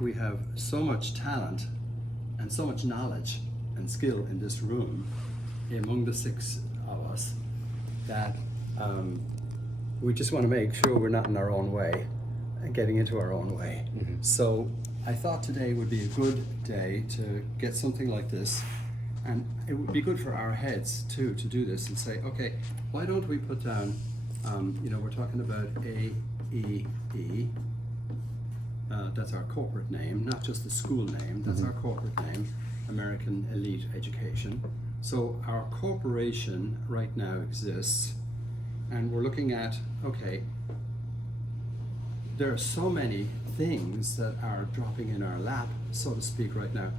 We have so much talent and so much knowledge and skill in this room among the six of us that we just want to make sure we're not in our own way and getting into our own way. Mm-hmm. So I thought today would be a good day to get something like this, and it would be good for our heads too to do this and say, okay, why don't we put down, we're talking about AEE, that's our corporate name, not just the school name, that's our corporate name, American Elite Education. So our corporation right now exists, and we're looking at, okay, there are so many things that are dropping in our lap, so to speak, right now.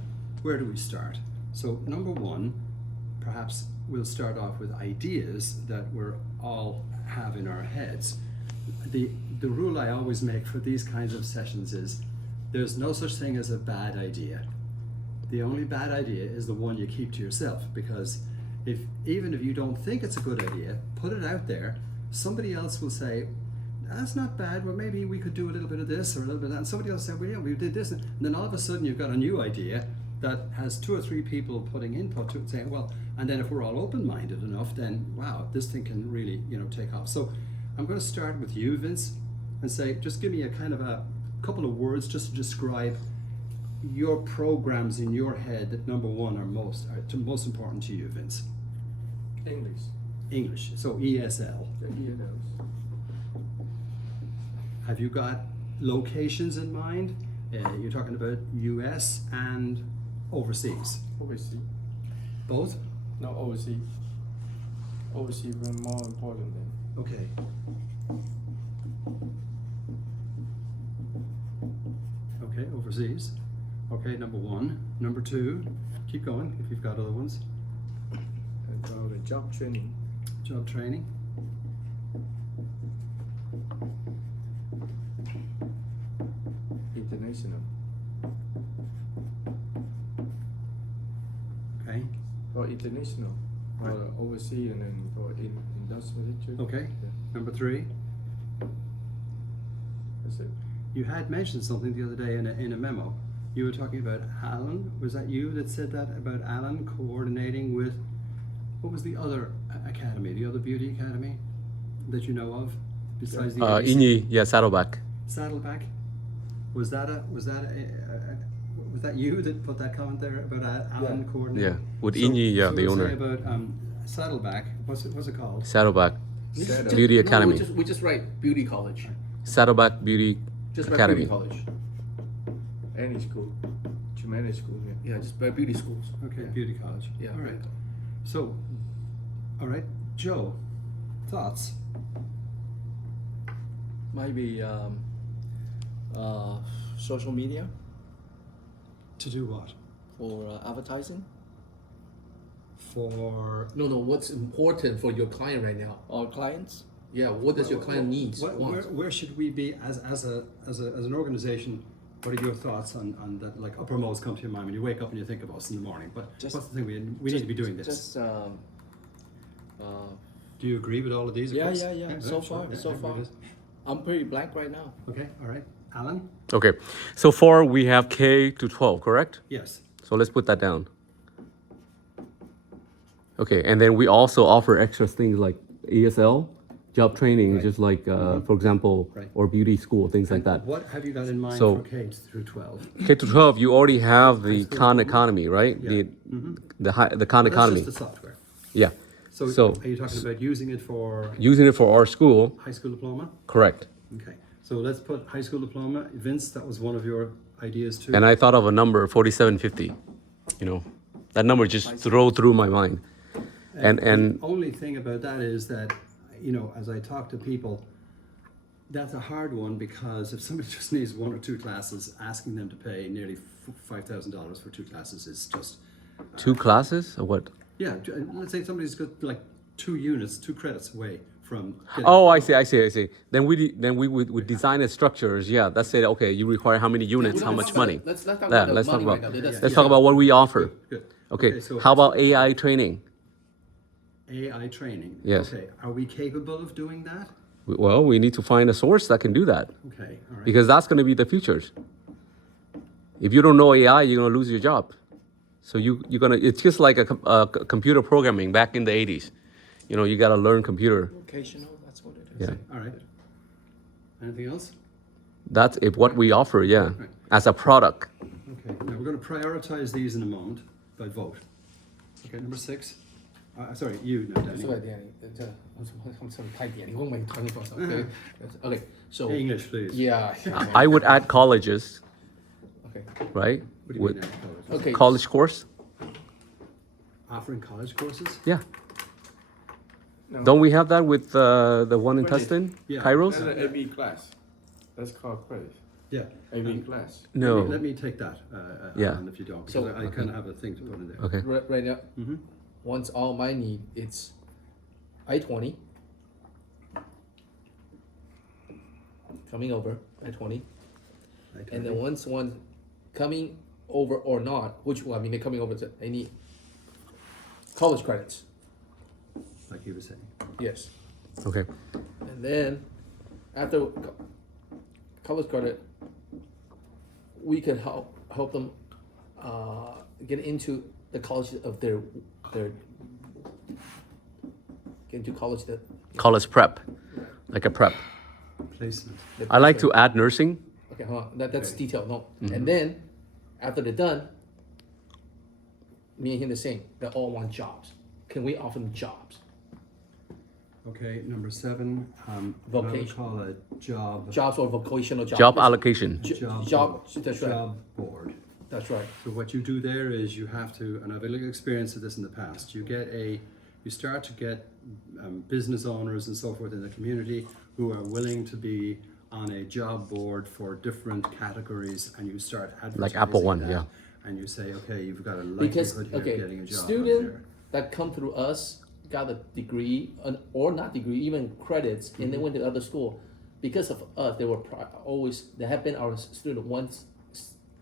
Where do we start? So number one, perhaps we'll start off with ideas that we're all have in our heads. The rule I always make for these kinds of sessions is there's no such thing as a bad idea. The only bad idea is the one you keep to yourself, because even if you don't think it's a good idea, put it out there. Somebody else will say, that's not bad, well maybe we could do a little bit of this or a little bit of that, and somebody else said, well yeah, we did this, and then all of a sudden you've got a new idea that has 2 or 3 people putting input to it, saying, well, and then if we're all open-minded enough, then wow, this thing can really, take off. So I'm going to start with you, Vince, and say, just give me a kind of a couple of words just to describe your programs in your head that number one are most important to you, Vince. English, so ESL. Have you got locations in mind? You're talking about US and overseas? Overseas. Both? No, overseas. Overseas is more important than. Okay. Okay, overseas. Okay, number one. Number two, keep going if you've got other ones. About the job training. Job training. International. Okay. Or international. Right. Or overseas and then for industrial literature. Okay. Yeah. Number three. That's it. You had mentioned something the other day in a memo. You were talking about Alan. Was that you that said that about Alan coordinating with, what was the other academy, the other beauty academy that you know of besides the ABC? Inyi, yeah, Saddleback. Saddleback. Was that you that put that comment there about Alan coordinating? Yeah, with Inyi, yeah, so the we'll owner. say about Saddleback. What's it called? Saddleback Saddle. Beauty Academy. We just write beauty college. Saddleback Beauty Just write Academy. beauty college. Any school. Tremendous school, yeah. Yeah, just write beauty schools. Okay, beauty college. Yeah. All right. So, all right, Joe, thoughts? Maybe social media To do what? for advertising For No, what's important for your client right now? our clients. Yeah, what does your client needs, want? where should we be as an organization? What are your thoughts on that? Like uppermost come to your mind when you wake up and you think of us in the morning. But Just- what's the thing? We need to be doing this. Just Do you agree with all of these? of Yeah, course? yeah. So far, so everybody far. does. I'm pretty blank right now. Okay, all right. Alan? Okay, so far we have K to 12, correct? Yes. So let's put that down. Okay, and then we also offer extra things like ESL, job training, Right. just like, for example, Right. or beauty school, things like that. What have you got in mind So- for K through 12? K to 12, you already have the school Khan diploma? economy, right? Yeah. The Khan That's economy. just the software. Yeah. So, So- are you talking about using it for Using it for our school, high school diploma? correct. Okay. So let's put high school diploma. Vince, that was one of your ideas too. And I thought of a number, 4750. That number just through my mind. And the only thing about that is that, as I talk to people, that's a hard one, because if somebody just needs 1 or 2 classes, asking them to pay nearly $5,000 for 2 classes is just, 2 classes or what? yeah. Let's say somebody's got like 2 units, 2 credits away from. Getting, Oh, I see. Then we would design it structures. Yeah, that's it. Okay, you require how many units, how much money? Let's not talk Yeah, about the let's talk money about right now. That's- let's talk about what we offer. Good. Okay, so how about AI training? AI training? Yes. Okay. Are we capable of doing that? Well, we need to find a source that can do that, Okay. All right. because that's going to be the futures. If you don't know AI, you're gonna lose your job. So you're gonna. It's just like computer programming back in the 80s. You know, you gotta learn computer. Vocational, that's what it is. Yeah, All right. Anything else? that's if what we offer. Yeah, Right. as a product. Okay, now we're going to prioritize these in a moment by vote. Okay, number 6. Sorry, you now, Danny. 快点，快点，你问我团体多少 ？Okay, okay. So English, please. yeah. I would add colleges, Okay. right? What do you With mean now, college? Okay. college course. Offering college courses? Yeah. No. Don't we have that with the one in Credit. Tustin, Yeah. Kairos? That's an AB class. That's called credit. Yeah. AB class. No. Let me take that, Yeah. Alan, if you don't, because So- I kind of have a thing to put in there. Okay. Right now, Mhm. once all my need, it's I-20 coming over I-20, and then once one coming over or not, which one? I mean, they're coming over to any college credits. Like he was saying. Yes, Okay. and then after college credit, we can help them get into the college of their get into college that College prep, like a prep. Placement. I like to add nursing. Okay, hold on. That's Okay. detailed. No, and then after they're done, me and him the same. They all want jobs. Can we offer them jobs? Okay, number 7. What I would Vocation. call a job. Jobs or vocational jobs. Job allocation. Job. That's right. Job board. That's right. So what you do there is you have to, and I've a little experience of this in the past. You start to get business owners and so forth in the community who are willing to be on a job board for different categories, and you start advertising Like Apple One, that, yeah. And you say, okay, you've got a Because likelihood here of okay, getting a job. out student there. that come through us got a degree or not degree, even credits, and they went to other school. Because of us, they were always they have been our student once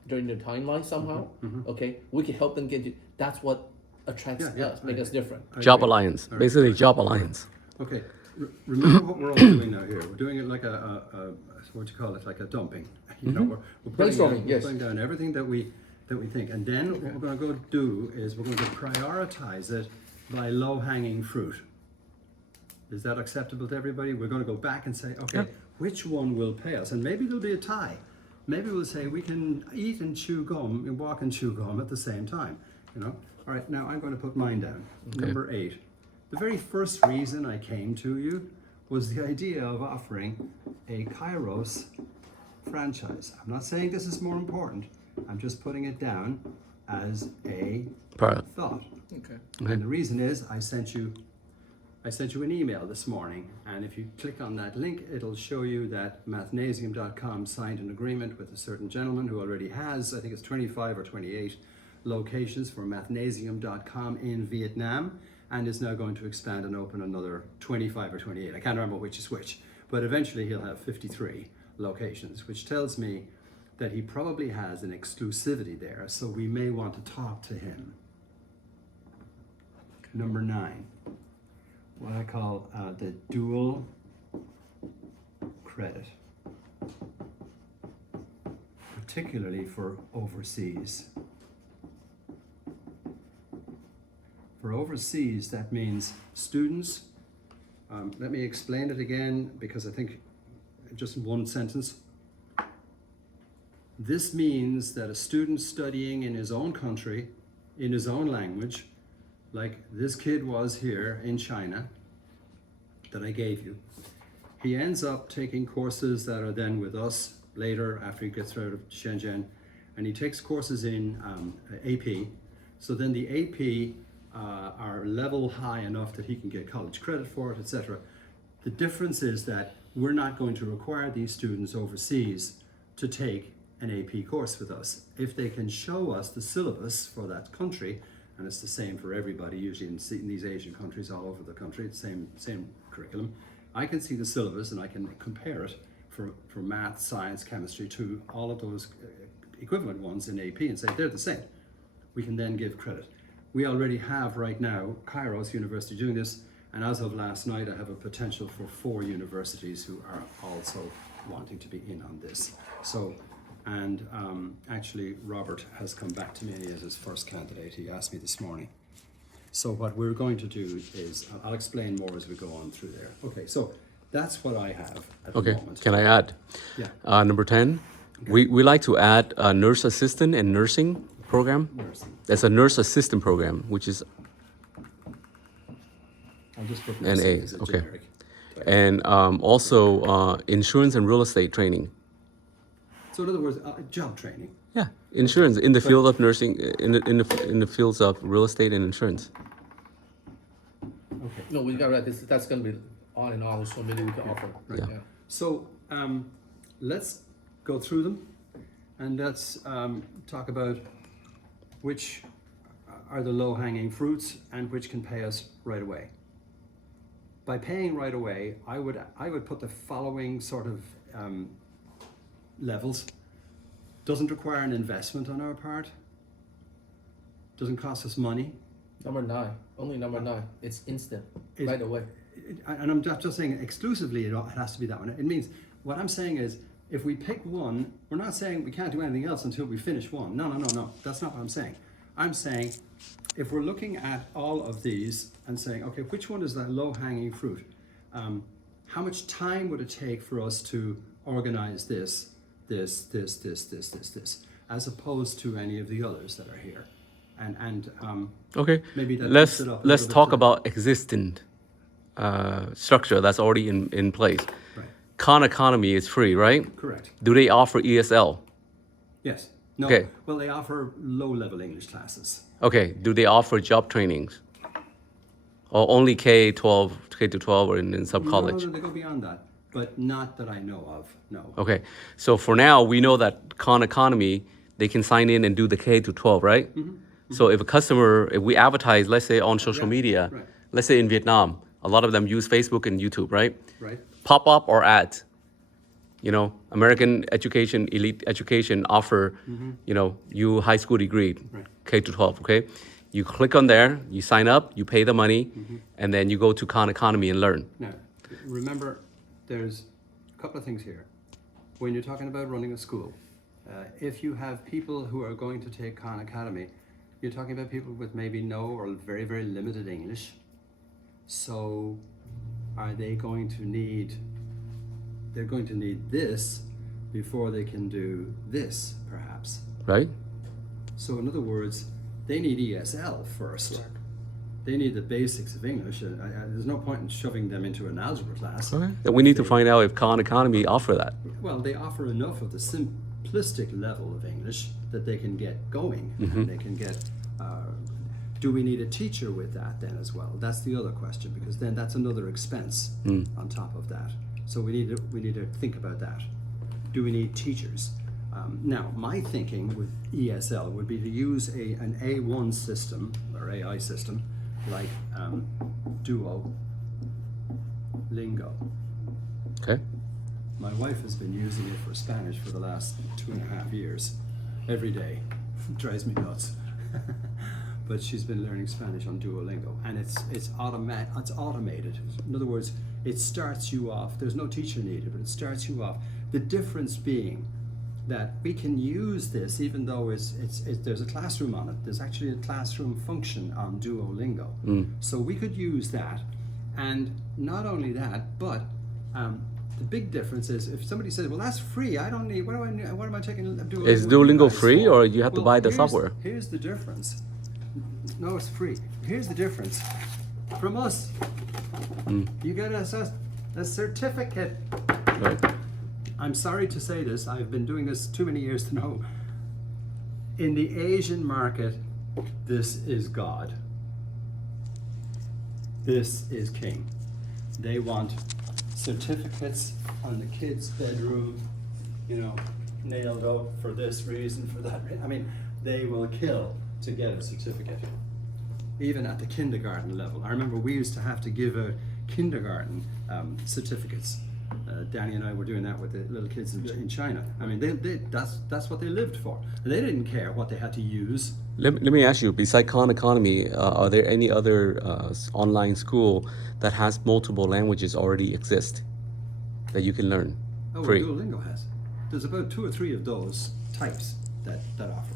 during their timeline somehow. Okay, we can help them get to. That's what attracts Yeah, yeah, us, make I- us different. I Job agree. alliance. All right. Basically, job alliance. Okay, remember what we're all doing now here. We're doing it like a what do you call it? Like a dumping. You know, we're putting Brainstorming, down, yes. putting down everything that we think, and then what we're going to go do is we're going to prioritize it by low-hanging fruit. Is that acceptable to everybody? We're going to go back and say, okay, which one will pay us? And maybe there'll be a tie. Maybe we'll say we can eat and chew gum and walk and chew gum at the same time. You know. All right. Now I'm going to put mine down. Okay. Number 8. The very first reason I came to you was the idea of offering a Kairos franchise. I'm not saying this is more important. I'm just putting it down as a Product. thought. Okay. And the reason is I sent you an email this morning, and if you click on that link, it'll show you that mathnasium.com signed an agreement with a certain gentleman who already has, I think it's 25 or 28 locations for mathnasium.com in Vietnam, and is now going to expand and open another 25 or 28. I can't remember which is which, but eventually he'll have 53 locations, which tells me that he probably has an exclusivity there, so we may want to talk to him. Number 9, what I call the dual credit, particularly for overseas. For overseas, that means students, let me explain it again because I think just in one sentence. This means that a student studying in his own country, in his own language, like this kid was here in China, that I gave you, he ends up taking courses that are then with us later after he gets out of Shenzhen, and he takes courses in AP. So then the AP are level high enough that he can get college credit for it, etc. The difference is that we're not going to require these students overseas to take an AP course with us. If they can show us the syllabus for that country, and it's the same for everybody, usually in these Asian countries all over the country, it's the same curriculum. I can see the syllabus and I can compare it for math, science, chemistry to all of those equivalent ones in AP and say they're the same. We can then give credit. We already have right now Kairos University doing this, and as of last night I have a potential for 4 universities who are also wanting to be in on this. So And actually, Robert has come back to me as his first candidate. He asked me this morning. So what we're going to do is, I'll explain more as we go on through there. Okay, so that's what I have at Okay, the moment. can I add? Yeah. Number 10, we like to add a nurse assistant and nursing program. Nursing. There's a nurse assistant program, which is I'll just put NA, nursing as a okay. generic. And also insurance and real estate training. So in other words, job training. Yeah, insurance in the field of nursing, in the fields of real estate and insurance. Okay. No, we got right. That's gonna be on and on. So many we can offer. Yeah. So let's go through them, and let's talk about which are the low-hanging fruits and which can pay us right away. By paying right away, I would put the following sort of levels. Doesn't require an investment on our part. Doesn't cost us money. Number 9, only number 9. It's instant, It- right away. And I'm just saying exclusively it has to be that one. It means, what I'm saying is, if we pick one, we're not saying we can't do anything else until we finish one. No. That's not what I'm saying. I'm saying, if we're looking at all of these and saying, okay, which one is the low-hanging fruit? How much time would it take for us to organize this, as opposed to any of the others that are here? And Okay, maybe that let's puts it up a let's little bit talk to- about existing structure that's already in place. Right. Khan Economy is free, right? Correct. Do they offer ESL? Yes. No. Okay. Well, they offer low-level English classes. Okay, do they offer job trainings? Or only K-12, K-12 or in sub-college? No, they go beyond that, but not that I know of. No. Okay, so for now, we know that Khan Economy, they can sign in and do the K-12, right? So if a customer, if we advertise, let's say on social Yeah, media, right. let's say in Vietnam, a lot of them use Facebook and YouTube, right? Right. Pop up or ads. You know, American education, elite education offer, you know, you high school degree, Right. K to 12, okay? You click on there, you sign up, you pay the money, and then you go to Khan Economy and learn. Now, remember, there's a couple of things here. When you're talking about running a school, if you have people who are going to take Khan Academy, you're talking about people with maybe no or very, very limited English. So are they going to need, they're going to need this before they can do this, perhaps. Right? So in other words, they need ESL first. They need the basics of English. There's no point in shoving them into an algebra class. Okay. Then we need to find out if Khan Economy offer that. Well, they offer enough of the simplistic level of English that they can get going. And they can get. Do we need a teacher with that then as well? That's the other question, because then that's another expense on top of that. So we need to think about that. Do we need teachers? Now, my thinking with ESL would be to use an A1 system or AI system like Duolingo. Okay? My wife has been using it for Spanish for the last 2.5 years, every day. It drives me nuts. But she's been learning Spanish on Duolingo, and it's automated. In other words, it starts you off. There's no teacher needed, but it starts you off. The difference being that we can use this, even though there's a classroom on it. There's actually a classroom function on Duolingo, so we could use that. And not only that, but the big difference is if somebody says, "Well, that's free. I don't need. What am I taking Duolingo?" Is with you Duolingo guys free, for?" or you have to buy the here's- software? Here's the difference. No, it's free. Here's the difference. From us, you get a certificate. Right. I'm sorry to say this, I've been doing this too many years to know. In the Asian market, this is God. This is king. They want certificates on the kid's bedroom, nailed up for this reason, for that reason. I mean, they will kill to get a certificate, even at the kindergarten level. I remember we used to have to give a kindergarten certificates. Danny and I were doing that with the little kids in China. I mean, that's what they lived for. They didn't care what they had to use. Let me ask you, besides Khan Economy, are there any other online school that has multiple languages already exist that you can learn Oh, free? Duolingo has. there's about 2 or 3 of those types that offer.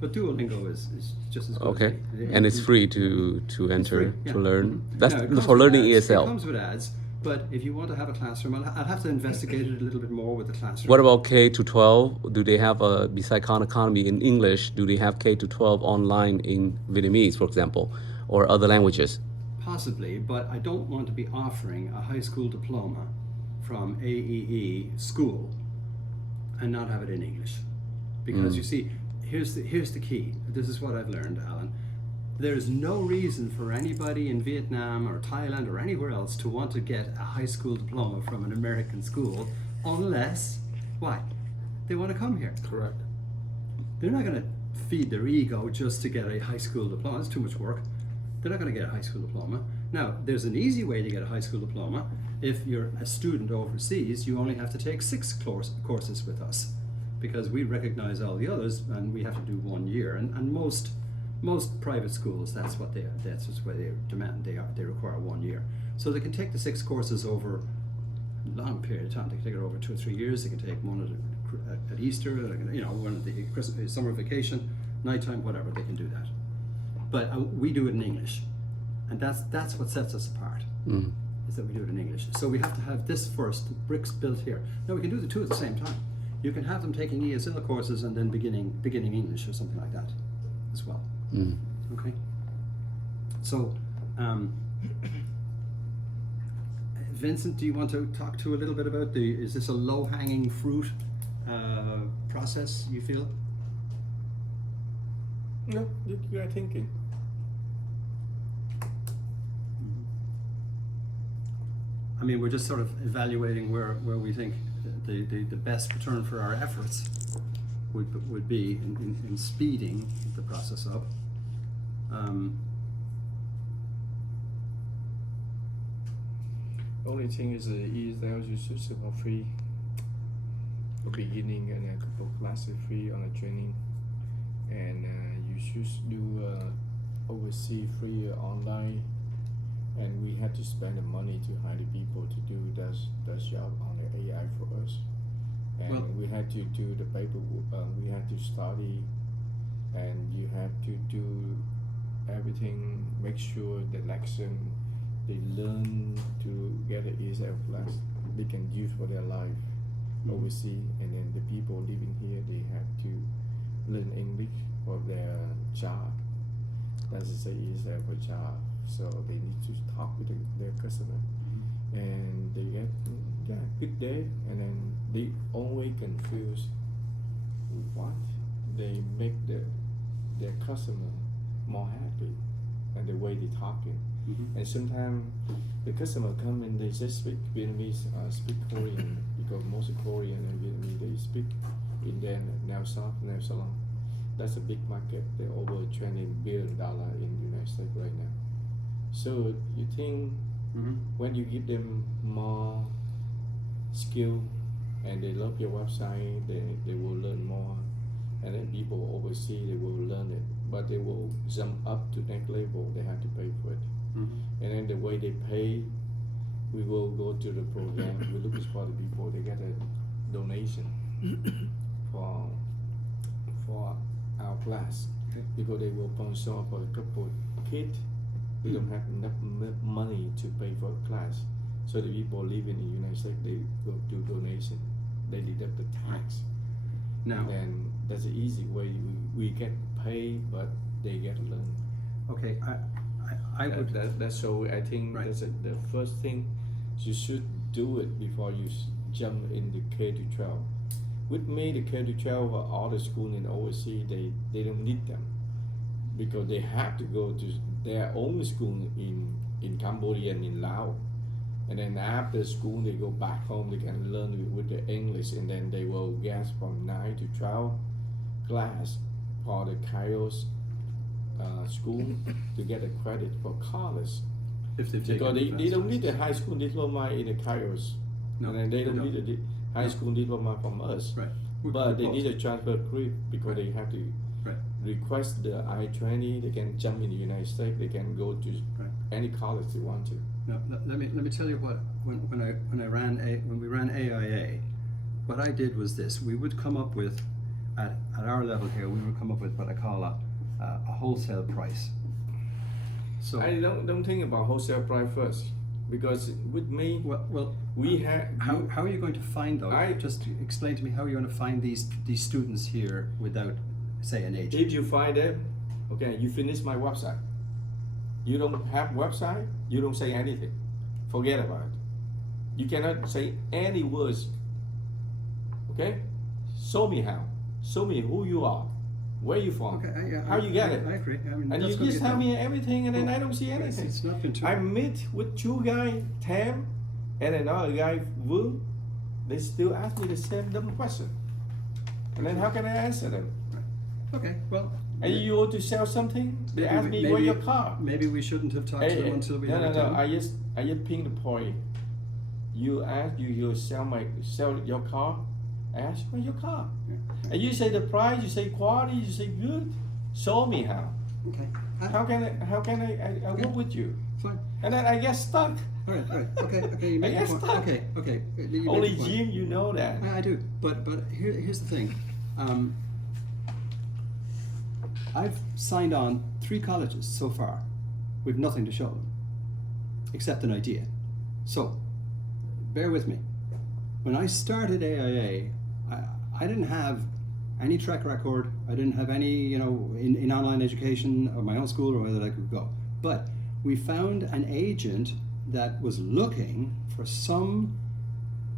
But Duolingo is just as good. Okay, as any. and it's free to enter free, yeah. to learn. Mhm. That's Now, it comes for with learning ads. It ESL. comes with ads, but if you want to have a classroom, I'll have to investigate it a little bit more with the classroom. What about K to 12? Do they have beside Khan Economy in English? Do they have K to 12 online in Vietnamese, for example, or other languages? Possibly, but I don't want to be offering a high school diploma from AEE school and not have it in English. Because you see, here's the key. This is what I've learned, Alan. There is no reason for anybody in Vietnam or Thailand or anywhere else to want to get a high school diploma from an American school unless, why? They want to come here. Correct. They're not going to feed their ego just to get a high school diploma. It's too much work. They're not going to get a high school diploma. Now, there's an easy way to get a high school diploma. If you're a student overseas, you only have to take 6 courses with us because we recognize all the others and we have to do 1 year. And most private schools, that's what they demand. They require 1 year. So they can take the 6 courses over a long period of time. They can take it over 2 or 3 years. They can take one at Easter, one at the Christmas, summer vacation, nighttime, whatever. They can do that. But we do it in English, and that's what sets us apart. Is that we do it in English. So we have to have this first, the bricks built here. Now we can do the 2 at the same time. You can have them taking ESL courses and then beginning English or something like that as well. Okay. So, Vincent, do you want to talk to a little bit about is this a low-hanging fruit process, you feel? No, you are thinking. I mean, we're just sort of evaluating where we think the best return for our efforts would be in speeding the process up. Only thing is ESL you should set for free. The beginning and a couple classes free on the training, and you should do overseas free online. And we had to spend the money to hire the people to do that job on the AI for us. And we had to do the paperwork, we had to study, and you have to do everything, make sure the lesson they learn to get an ESL class they can use for their life overseas. And then the people living here, they have to learn English for their job. That's the ESL for job. So they need to talk with their customer, and they get good day, and then they always confuse what they make their customer more happy and the way they talking. And sometimes the customer come and they just speak Vietnamese, speak Korean, because most Korean and Vietnamese they speak in their nail shop, nail salon. That's a big market. They're over $20 billion in the United States right now. So you think when you give them more skill and they love your website, they will learn more. And then people overseas, they will learn it, but they will jump up to next level. They have to pay for it. And then the way they pay, we will go to the program. We look for the people. They get a donation for our class, because they will sponsor for a couple kids. We don't have enough money to pay for a class. So the people living in the United States, they will do donation. They deduct the tax. Now, And that's an easy way. We get paid, but they get to learn. okay, I would. That's so. I think Right. that's the first thing. You should do it before you jump in the K to 12. With me, the K to 12 or all the school in overseas, they don't need them, because they have to go to their own school in Cambodia and in Laos. And then after school, they go back home, they can learn with the English, and then they will get from 9 to 12 class for the Kairos school to get a credit for college. If they've Because taken they don't classes. need a high school diploma in the Kairos. No, And then they don't no. need a high school diploma from us. Right. But they need a transfer credit, because Right. they have to Right. request the I-20. They can jump in the United States. They can go to Right. any college they want to. Now, let me tell you what when we ran AIA, what I did was this: we would come up with, at our level here, we would come up with what I call a wholesale price. So I don't think about wholesale price first, because with me, well, we have. how are you going to find those? Just explain to me how you're going to find these students here without, say, an agent. If you find them, okay, you finish my website. You don't have website, you don't say anything. Forget about it. You cannot say any words. Okay? Show me how. Show me who you are. Where you from? Okay, how you get it? I agree. I mean, And that's you gonna just get tell done. me everything, and then I don't see It's- anything. It's not been too. I meet with two guys, Tam, and another guy, Will. They still ask me the same dumb question. And then how can I answer them? Okay, well. And you want to sell something? They ask me where your car. Maybe we shouldn't have talked to them until we no, had no, it no. done. I just ping the point. You ask you sell your car. I ask where your car. Yeah. And you say the price, you say quality, you say good. Show me how. Okay. How can I work with you? Fine. And then I get stuck. All right. Okay. You make I your get point. stuck. Okay. You make Only your point. Jim, you know that. I do, but here's the thing. I've signed on 3 colleges so far with nothing to show them, except an idea. So, bear with me. When I started AIA, I didn't have any track record. I didn't have any, in online education or my own school or where that I could go. But we found an agent that was looking for some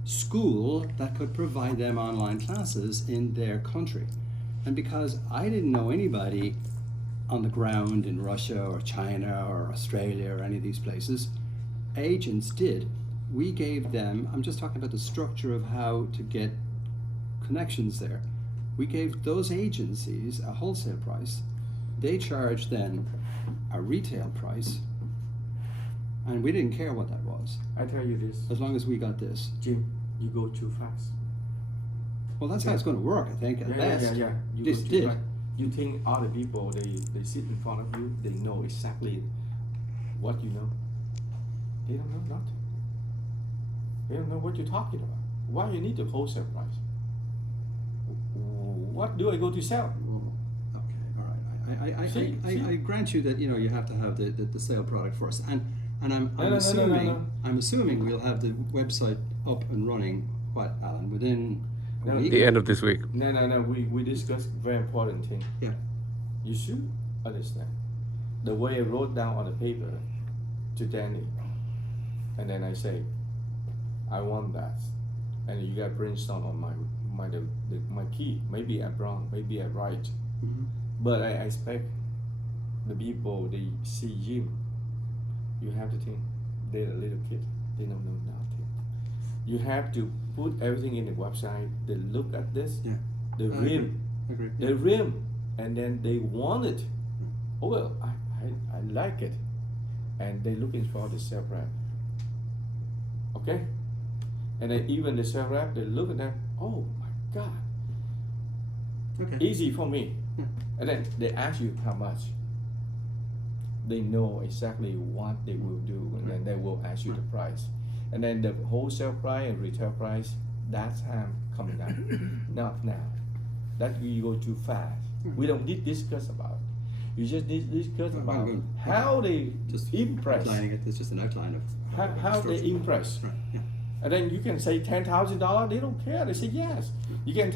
school that could provide them online classes in their country. And because I didn't know anybody on the ground in Russia or China or Australia or any of these places, agents did. We gave them, I'm just talking about the structure of how to get connections there. We gave those agencies a wholesale price. They charged then a retail price, and we didn't care what that was, I tell you this, as long as we got this. Jim, you go too fast. Well, that's how it's going to work, I think, at best. Yeah. You This go too did. fast. You think other people, they sit in front of you, they know exactly what you know. They don't know nothing. They don't know what you're talking about. Why you need the wholesale price? What do I go to sell? Okay, all right. See? I grant you that you have to have the sale product first, and I'm No. assuming I'm assuming we'll have the website up and running. What, Alan? Within a No, week? The end of this week. No. We discussed very important thing. Yeah. You should understand the way I wrote down on the paper to Danny, and then I say, I want that, and you got brainstorm on my key. Maybe I'm wrong, maybe I'm right, Mhm. but I expect the people they see Jim. You have to think they're a little kid. They don't know nothing. You have to put everything in the website. They look at this, Yeah. the I rim, agree. the rim, and then they want it. Oh well, I like it, and they looking for the sales rep. Okay, and then even the sales rep, they look at them. Oh my God, Okay. easy for me. Yeah. And then they ask you how much. They know exactly what they will do, and then they will ask you the price. And then the wholesale price and retail price, that's time coming down. Not now. That you go too fast. We don't need discuss about it. You just need discuss Well, about good. how they Just impress. outlining it. It's just an outline of How they structure. impress. Right. Yeah. And then you can say $10,000, they don't care. They say yes. You can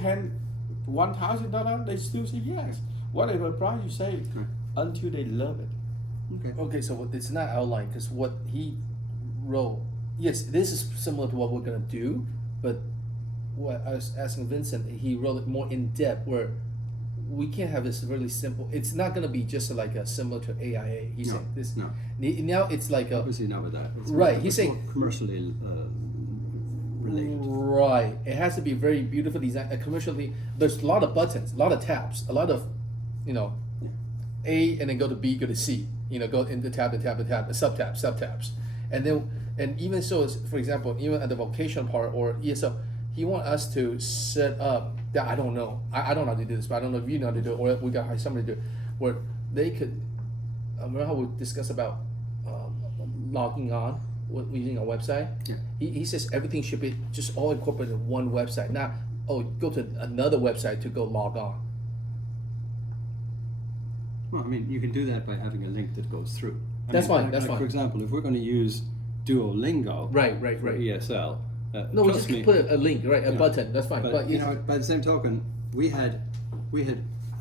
$1,000, they still say yes. Whatever price you say, Right. until they love it. Okay. Okay, so it's not outlined because what he wrote. Yes, this is similar to what we're gonna do, but what I was asking Vincent, he wrote it more in depth where we can't have this really simple. It's not gonna be just like a similar to AIA. He's No, saying this. no. Now it's like a Obviously not with that. It's Right, more- he's it's saying- more commercially related. right. It has to be very beautiful design. Commercially, there's a lot of buttons, a lot of tabs, a lot of, A and then go to B, go to C. Go into tab, sub-tabs, and then even so, for example, even at the vocational part or ESL, he want us to set up that I don't know. I don't know how to do this, but I don't know if you know how to do it, or we got to hire somebody to do it, where they could. Remember how we discussed about logging on using our website. Yeah. He says everything should be just all incorporated in one website. Not go to another website to go log on. Well, I mean, you can do that by having a link that goes through. That's fine, that's like, fine. For example, if we're going to use Duolingo Right. for ESL, No, we trust just me, put a link, right? A Yeah. button. That's fine. But you know, by the same token, we had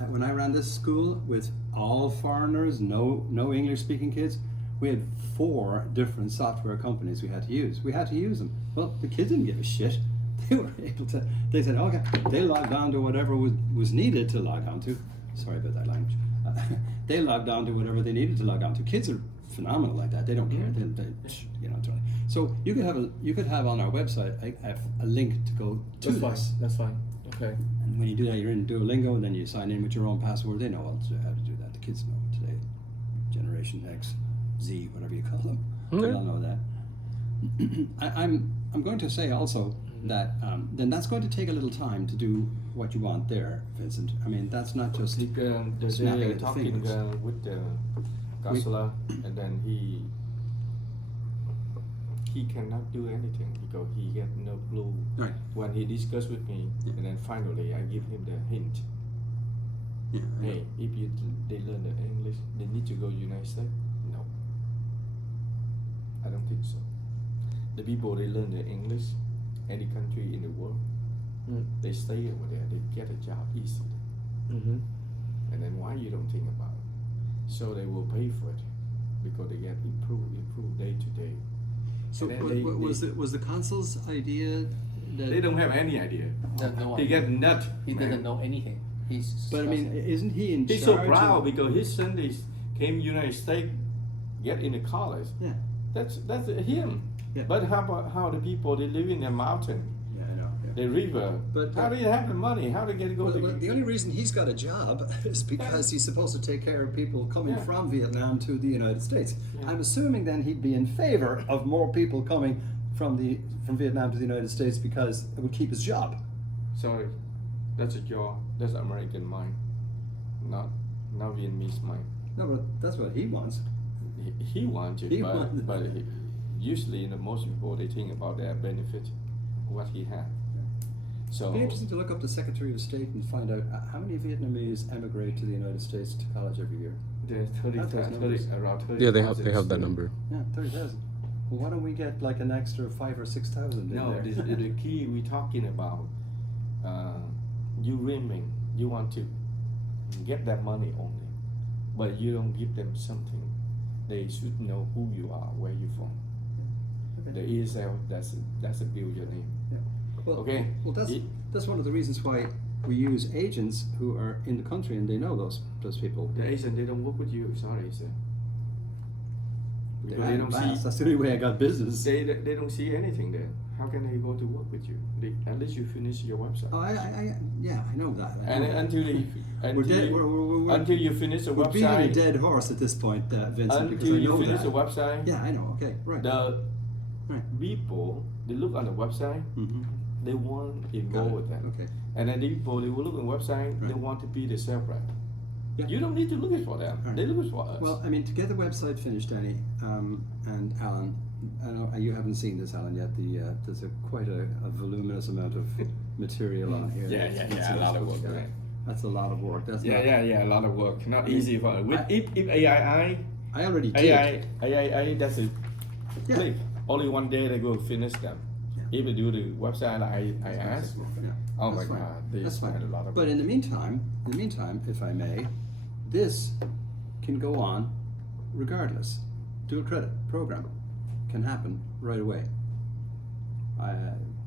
when I ran this school with all foreigners, no English speaking kids, we had 4 different software companies we had to use. We had to use them. Well, the kids didn't give a shit. They were able to. They said, okay, they logged on to whatever was needed to log on to. Sorry about that language. They logged on to whatever they needed to log on to. Kids are phenomenal like that. They don't care. They you know. So you could have on our website a link to go to That's fine. this. That's fine. Okay. And when you do that, you're in Duolingo, and then you sign in with your own password. They know how to do that. The kids know today. Generation X, Z, whatever you call them. Okay. They all know that. I'm going to say also that then that's going to take a little time to do what you want there, Vincent. I mean, that's not just The snapping day at the talking fingers. with the counselor, and then he cannot do anything because he get no clue. Right. When he discussed with me, Yeah. and then finally I give him the hint. Yeah, I know. Hey, if they learn the English, they need to go United States. No, I don't think so. The people they learn the English, any country in the world, they stay over there. They get a job easily. Mm-hmm. And then why you don't think about it? So they will pay for it because they get improved day to day. So And then was the consul's idea that? They don't have any idea. No They idea. get nut. He man. doesn't know anything. He's. But I mean, isn't he in He's charge? so proud of- because his son came United States, get in the college. Yeah. That's him. Yeah. But how about how the people they live in the mountain, Yeah, I know. Yeah. the river? But- how do you have the money? How do you go to? The only reason he's got a job is because he's supposed to take care of people coming Yeah. from Vietnam to the United States. Yeah. I'm assuming then he'd be in favor of more people coming from Vietnam to the United States because it would keep his job. Sorry, that's a jaw. That's American mind, not Vietnamese mind. No, but that's what he wants. He wants it, He but, wants it. but usually most people they think about their benefit, what he had. So It'd be interesting to look up the Secretary of State and find out how many Vietnamese emigrate to the United States to college every year. there's 30, That's those numbers. around 30. Yeah, they have that number. Yeah, 30,000. Well, why don't we get like an extra 5,000 or 6,000 in No, there? the key we talking about, you dreaming, you want to get that money only, but you don't give them something. They should know who you are, where you from. Okay. The ESL, that's a build your name. Yeah. Well, Okay. Well, It- that's one of the reasons why we use agents who are in the country and they know those people. The agent they don't work with you. Sorry, sir. Because they don't Fast. see. That's the only way I got business. They don't see anything there. How can they go to work with you? At least you finish your website. Oh, yeah, I know that. I And know that. until they, We're until, dead. you, We're until you finish the we're beating a website, dead horse at this point, Vincent, because until I you know finish that. the website, Yeah, I know. Okay, right. the Right. people they look on the website, Mm-hmm. they want involved with them. Okay. And then the people they will look on the website, they Right. want to be the sales rep. Yeah. You don't need to look it for them. Right. They look it for us. Well, I mean, to get the website finished, Danny, and Alan, I know you haven't seen this, Alan, yet. There's quite a voluminous amount of material on here. Yeah, a lot of work, right? That's a lot of work. That's not, a lot of work. Not I mean, easy for with if AI I already did. AI that's a Yeah. click. Only one day they will finish them. Yeah. If they do the website like I asked, Yeah. oh That's my fine. God, they That's fine. spend a lot of But in the meantime, if I may, this can go on regardless. Dual credit program can happen right away.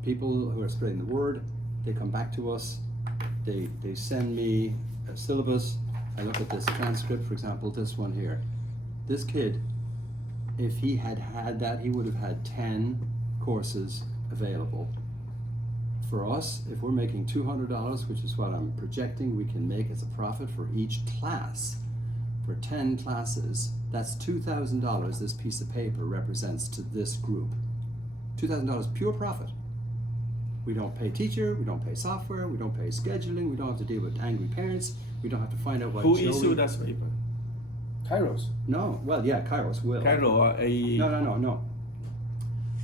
People who are spreading the word, they come back to us, they send me a syllabus. I look at this transcript, for example, this one here. This kid, if he had that, he would have had 10 courses available. For us, if we're making $200, which is what I'm projecting we can make as a profit for each class, for 10 classes, that's $2,000 this piece of paper represents to this group. $2,000 pure profit. We don't pay teacher, we don't pay software, we don't pay scheduling, we don't have to deal with angry parents, we don't have to find out what who children... issued that paper? Kairos. No, well, yeah, Kairos will. Cairo, No.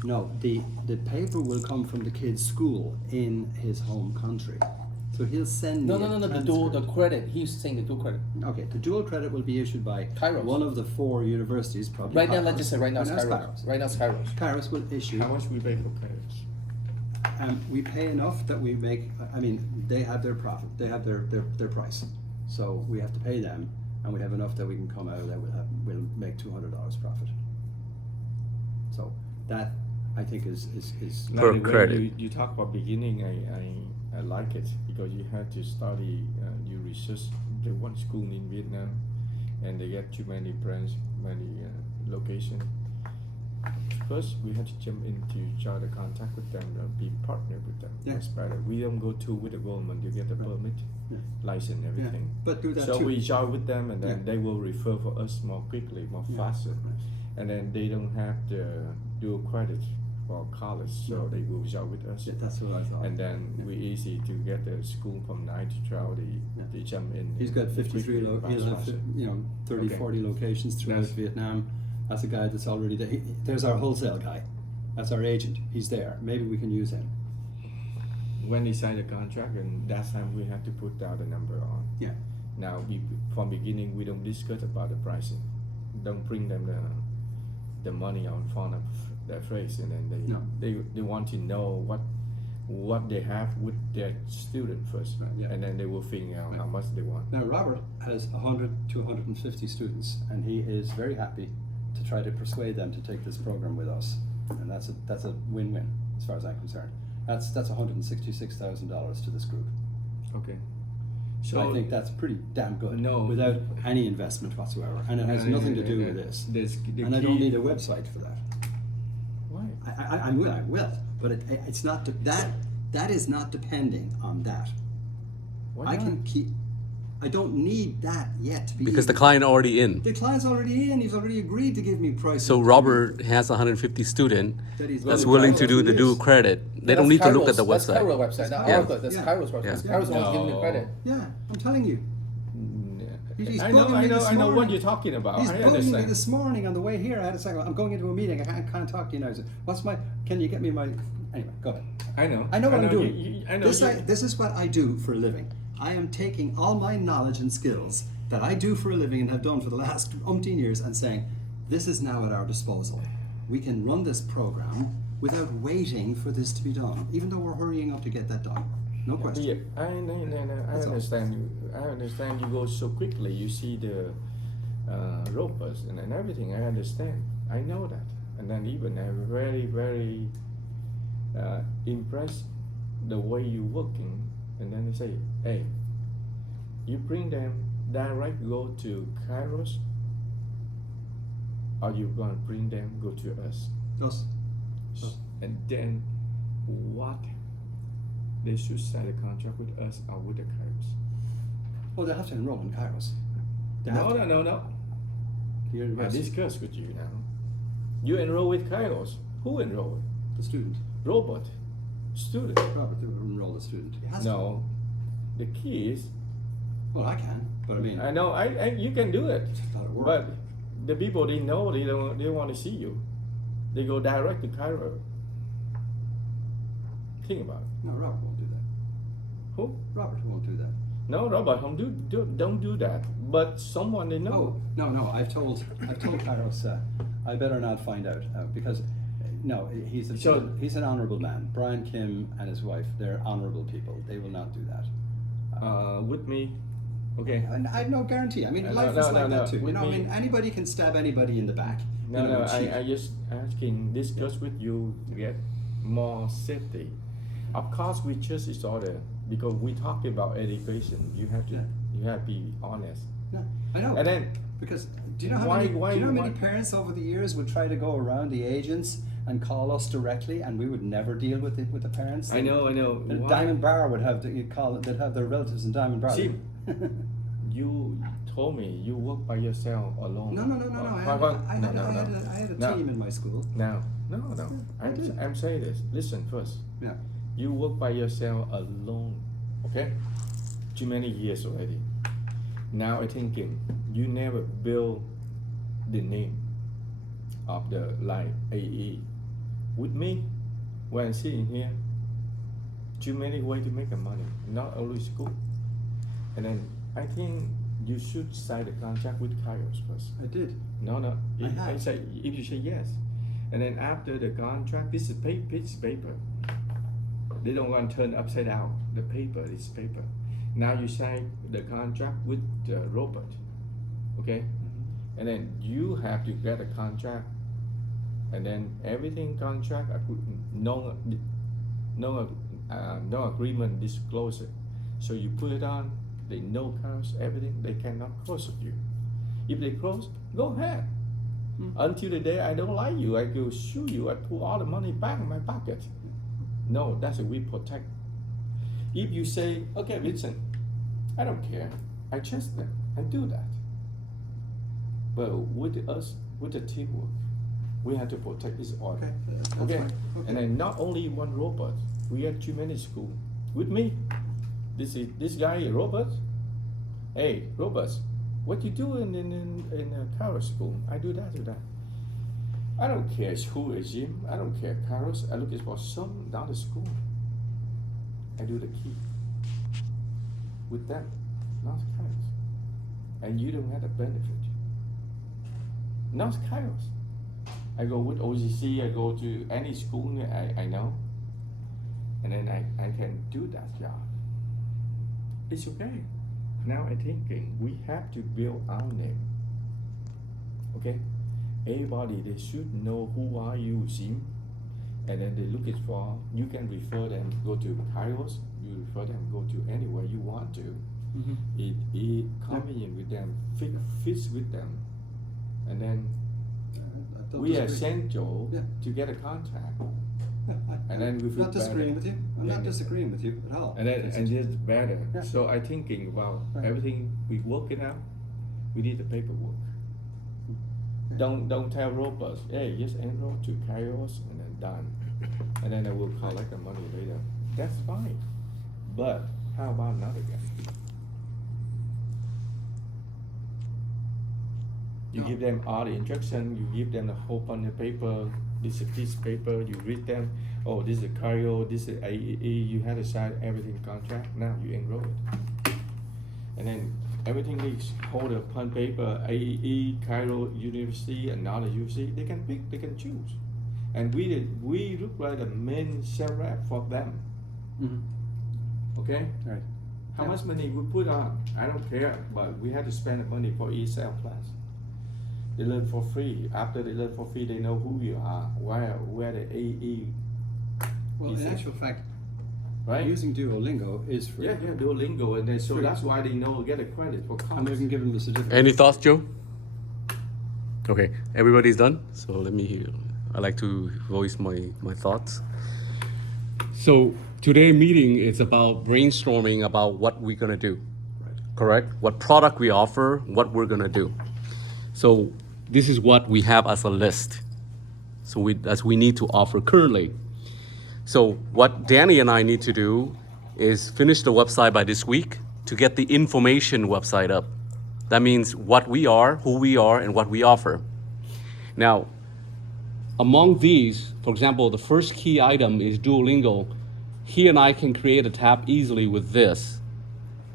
No, the paper will come from the kid's school in his home country. So he'll send No, me no, a no, no. The transcript. credit. He's saying the dual credit. Okay, the dual credit will be issued by Kairos. one of the 4 universities, probably. Right now, Kairos. let's just say right now it's Kairos. Right now it's Kairos. Kairos will issue. How much we pay for credits? We pay enough that we make. I mean, they have their profit. They have their price. So we have to pay them, and we have enough that we can come out of that. We'll make $200 profit. So that I think is Now, Per the way credit. You talk about beginning, I like it because you have to study, you research the one school in Vietnam, and they get too many brands, many locations. First, we have to jump into each other, contact with them, be partner with them. Yeah. That's better. We don't go to with the government. You get the permit, Yeah. license, everything. But do that So too. we join with them, and then Yeah. they will refer for us more quickly, more Yeah. faster, and then they don't have the dual credit for college, so they will join with us. Yeah, that's what I thought. And then Yeah. we easy to get the school from 9 to 12. They jump in. He's got 53, quickly, he'll have, faster. 30, Okay. 40 locations throughout That's- Vietnam. That's a guy that's already there. There's our wholesale guy. That's our agent. He's there. Maybe we can use him. When they sign the contract, and that time we have to put down the number on. Yeah. Now, from beginning, we don't discuss about the pricing. Don't bring them the money on front of their face, and then No. they want to know what they have with their student first, Right, yeah. and then they will figure out how much they want. Now, Robert has 100 to 150 students, and he is very happy to try to persuade them to take this program with us. And that's a win-win as far as I'm concerned. That's $166,000 to this group. Okay. So I think that's pretty damn good. No. Without any investment whatsoever, and it has nothing to do with this. And I don't need a website for that. Why? I will, but it's not that is not depending on that. Why I not? can keep. I don't need that yet to be Because the easy. client already in. The client's already in. He's already agreed to give me prices. So Robert has 150 student That he's that's very willing to proud do of the this. dual credit. They don't That's need to look at the Kairos. That's website. Kairos website. Not Yeah. our website. That's Yeah. Kairos website. Yeah. That's Kairos the one's giving the No. credit. Yeah, I'm telling you. He's I know, bugging I me know, this I know what morning. you're talking about. He's I bugging me understand. this morning on the way here. I had a second. I'm going into a meeting. I can't talk to you now. He said, "What's my? Can you get me my?" Anyway, go ahead. I know. I know what I'm doing. I know. This is what I do for a living. I am taking all my knowledge and skills that I do for a living and have done for the last umpteen years and saying, this is now at our disposal. We can run this program without waiting for this to be done, even though we're hurrying up to get that done. No question. Yeah, I That's all. understand you. I understand you go so quickly. You see the ropers and everything. I understand. I know that. And then even I'm very impressed the way you working. And then they say, hey, you bring them direct go to Kairos, or you gonna bring them go to us? Us. And then what? They should sign a contract with us or with the Kairos. Well, they have to enroll in Kairos. They have to. No. The I university. discuss with you now. You enroll with Kairos. Who enroll? The student. Robot. Student. Robert, they will enroll the student. He has to. No. The key is, Well, I can, but I mean, I know, I you can do it. it's a lot of work. But the people they know they want to see you. They go direct to Cairo. Think about it. No, Robert won't do that. Who? Robert won't do that. No, Robert, don't do that. But someone they know. Oh, no. I've told Kairos, I better not find out because no, he's an honourable man. Brian Kim and his wife, they're honourable people. They will not do that. With me. Okay. And I have no guarantee. I mean, No, life no, is like no, that too. with I me- mean, anybody can stab anybody in the back. No, cheat. I just asking discuss with you to get more safety. Of course, we trust each other because we talk about education. You have to be honest. Yeah, I know. And then Because do you know how Why- many, why- do you know how many why- parents over the years would try to go around the agents and call us directly, and we would never deal with it with the parents. I know. And Why- Diamond Bar would have they'd have their relatives in Diamond Bar. See, You told me you work by yourself alone. No. I had a No. team in my school. No. I did. I'm saying this. Listen first. Yeah. You work by yourself alone. Okay? Too many years already. Now I thinking you never build the name of the like AE. with me, when sitting here, too many ways to make money, not only school. And then I think you should sign the contract with Kairos first. I did. No. I have. Say if you say yes, and then after the contract, this is piece of paper. They don't want to turn upside down. The paper is paper. Now you sign the contract with Robert, okay? And then you have to get a contract, and then everything contract no agreement disclosure. So you put it on. They know Kairos, everything. They cannot close with you. If they close, go ahead. Until the day I don't like you, I will sue you. I put all the money back in my pocket. No, that's what we protect. If you say, okay, listen, I don't care. I trust them. I do that. But with us, with the teamwork, we have to protect this order. Okay, that's Okay. fine. Okay. And then not only one robot. We have too many schools. With me, this guy Robert. Hey, Robert, what you do in Kairos school? I do that. I don't care who is him. I don't care Kairos. I look for some down the school. I do the key with them, not Kairos. And you don't have the benefit. Not Kairos. I go with OCC. I go to any school I know, and then I can do that job. It's okay. Now I'm thinking we have to build our name. Okay? Everybody, they should know who are you, Jim. And then they look it for, you can refer them, go to Kairos, you refer them, go to anywhere you want to. It convenient with them, fits with them. And then I don't we are disagree. essential Yeah. to get a contract. Yeah, And then we I'm feel not disagreeing better. with you. I'm Yeah, not yeah. disagreeing with you at all. And then It's and just- it's better. Yeah. So I thinking about Right. everything we work it out. We need the paperwork. Don't tell Robert, hey, just enroll to Kairos and then done. And then I will collect the money later. That's fine. But how about another guy? You No. give them all the instruction, you give them the whole bunch of paper, this is piece of paper, you read them, oh, this is Kairos, this is AEE, you had to sign everything contract, now you enroll it. And then everything is hold upon paper, AEE, Kairos University, another university, they can pick, they can choose. And we look like the main sales rep for them, Mhm. okay? Right. How Yeah. much money we put on, I don't care, but we have to spend the money for each sales class. They learn for free. After they learn for free, they know who you are, where the AE, Well, You in see? actual fact, right? using Duolingo is free. Yeah, Duolingo, and then so Free. that's why they know get a credit for I'm college. even giving them the certificate. Any thoughts, Joe? Okay, everybody's done. So let me hear. I like to voice my thoughts. So today meeting is about brainstorming about what we're gonna do. Correct? What product we offer, what we're gonna do. So this is what we have as a list. So we need to offer currently. So what Danny and I need to do is finish the website by this week to get the information website up. That means what we are, who we are, and what we offer. Now, among these, for example, the first key item is Duolingo. He and I can create a tab easily with this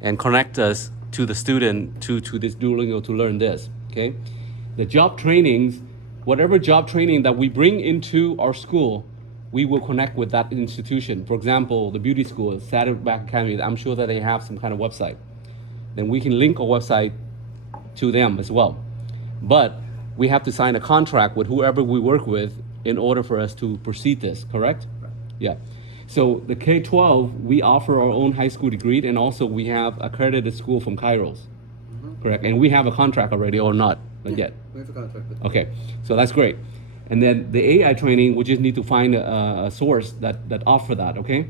and connect us to the student to this Duolingo to learn this, okay? The job trainings, whatever job training that we bring into our school, we will connect with that institution. For example, the beauty school, Saddleback Academy, I'm sure that they have some kind of website. Then we can link our website to them as well. But we have to sign a contract with whoever we work with in order for us to proceed this, correct? Right. Yeah. So the K-12, we offer our own high school degree, and also we have accredited school from Kairos, correct? And we have a contract already or not yet. We have a contract with them. Okay, so that's great. And then the AI training, we just need to find a source that offer that, okay?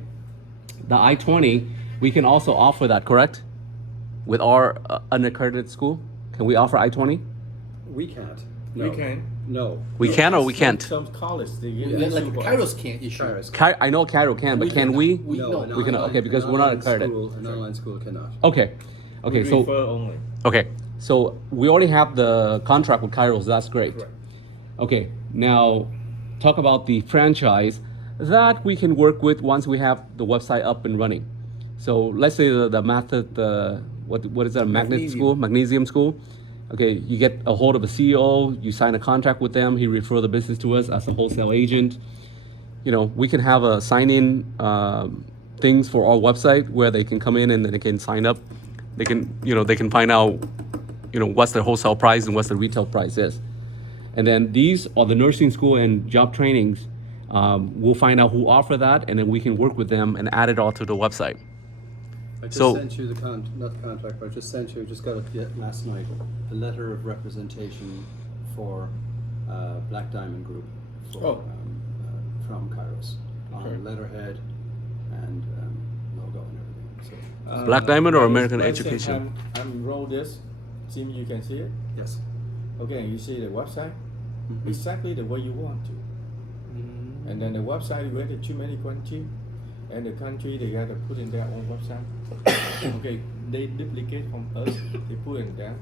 The I-20, we can also offer that, correct? With our unaccredited school, can we offer I-20? We can't. We can. No. We can or we can't? Some college, they get Like issue for- Kairos can't issue. Kairos. I know Cairo can, but can we? We No, know. an We cannot, online- okay, because an we're not online accredited. school- An online school cannot. Okay, okay, We so refer only. okay, so we already have the contract with Kairos. That's great. Correct. Okay, now talk about the franchise that we can work with once we have the website up and running. So let's say the method, what is that, magnesium school. Okay, you get a hold of a CEO, you sign a contract with them, he refer the business to us as a wholesale agent. You know, we can have a sign-in things for our website where they can come in and they can sign up. They can find out, what's the wholesale price and what's the retail price is. And then these are the nursing school and job trainings. We'll find out who offer that, and then we can work with them and add it all to the website. I just So- sent you not the contract, but I just got it last night, the letter of representation for Black Diamond Group from Kairos on Okay. letterhead and logo and everything. So Black Diamond or When American you Education? unroll this, Tim, you can see it. yes. Okay, you see the website Mhm. exactly the way you want to. And then the website where the too many country, and the country they gotta put in their own website. Okay, they duplicate from us, they put in there,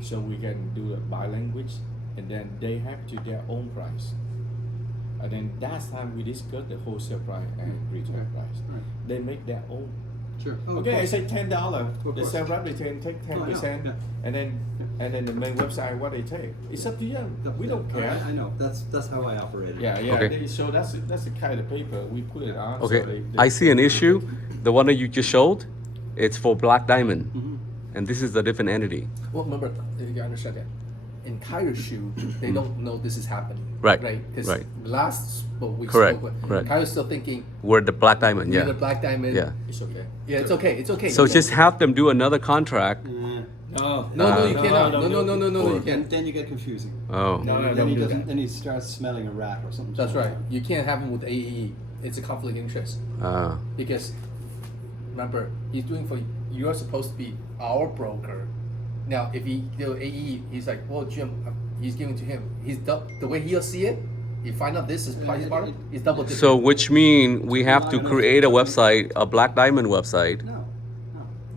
so we can do the by language, and then they have to their own price. And then last time we discussed the wholesale price and retail price. Right. They make their own. Sure. Oh, of Okay, I course. say $10. Of The course. sales rep they can take Oh, I know, 10%, yeah. and then the main website what they take. It's up to them. We don't care. I know. That's how I operate it. Yeah. Okay. So that's the kind of paper we put it on. Okay, So they I see an issue. The one that you just showed, it's for Black Diamond, Mhm. and this is a different entity. Well, remember, you gotta understand that. In Kairos shoe, they don't know this is happening. Right, Right. Because right. last we Correct, spoke with, correct. Kairos still thinking We're the Black Diamond, you're yeah, the Black Diamond. yeah. It's okay. Yeah, it's okay. It's okay. So just have them do another contract. No, No, you cannot. No, you Or- can't. Then you get confusing. Oh, No, then don't he do doesn't. that. Then he starts smelling a rat or something. That's right. You can't have him with AE. It's a conflict of interest ah, because remember he's doing for you're supposed to be our broker. Now, if he do AE, he's like, well, Jim, he's giving to him. He's the way he'll see it. You find out this is price barter. He's double dipping. so which mean we have to create a website, a Black Diamond website. No.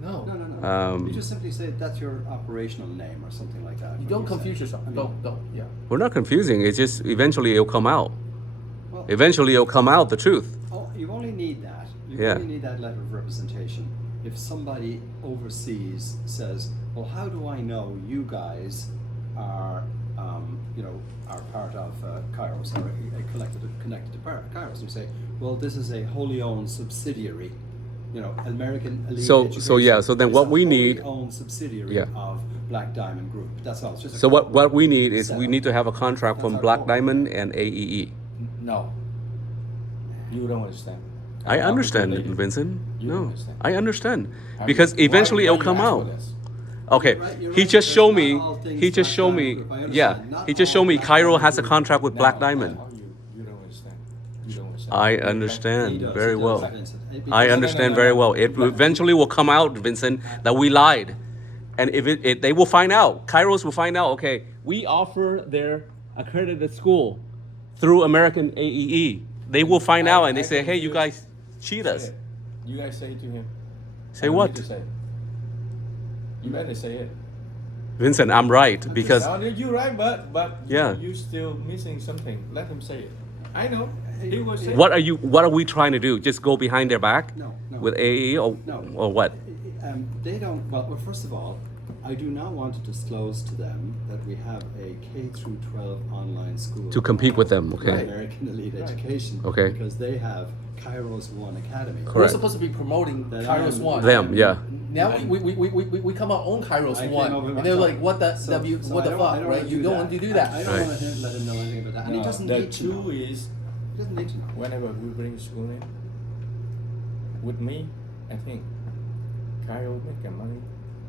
no, Um, You just simply say that's your operational name or something like that. you What don't do say? confuse yourself. I mean, Don't. Yeah. We're not confusing. It's just eventually it'll come out. well, Eventually it'll come out the truth. you only need that. You Yeah. only need that letter of representation. If somebody overseas says, "Well, how do I know you guys are, are part of Kairos or connected to Kairos?" You say, "Well, this is a wholly owned subsidiary." American Elite So Education yeah, so then is what a we wholly need- owned subsidiary Yeah. of Black Diamond Group. That's all. It's just a So what corporate we need is we setup. need to have a contract from That's our Black goal. Diamond and AEE. No. You don't understand. I understand, Lady. Vincent. You No, understand. I understand I because mean, eventually why it'll come you ask out. for this? Okay, You're he right, just because showed not me. all things He just Black showed Diamond me. Group, I Yeah, understand. Not he just all showed me. Black Cairo Diamond has a Group. contract with Black No, Diamond. no, you don't understand. You don't understand. I He understand does, very he does, well. Vincent. I Because- understand no, very no. well. It eventually will come out, Vincent, that we lied, and if they will find out. Kairos will find out. Okay, we offer their accredited school through American AEE. They will find out, and they say, "Hey, you guys cheat us." Say it. You guys say it to him. Say I don't what? need to say it. You better say it. Vincent, I'm right because No, you're right, but Yeah. you still missing something. Let him say it. I know. He will say. what are we trying to do? Just go behind their back No. with AEE No. or what? They don't. Well, first of all, I do not want to disclose to them that we have a K through 12 online school To compete with them, okay. American Elite Right. Education, Okay. because they have Kairos One Academy. We're Correct. supposed to be promoting That Kairos I'm- One. Them, yeah. Now we come our own Kairos I came One, over and they're myself. like, what the So- W? so What I the don't- I fuck? don't Right? wanna You do don't that. want to do I that. don't Right. want to let him know anything about that, and he No, doesn't the need to know. truth is, He doesn't need to know. whenever we bring school in, with me, I think Kyle making money,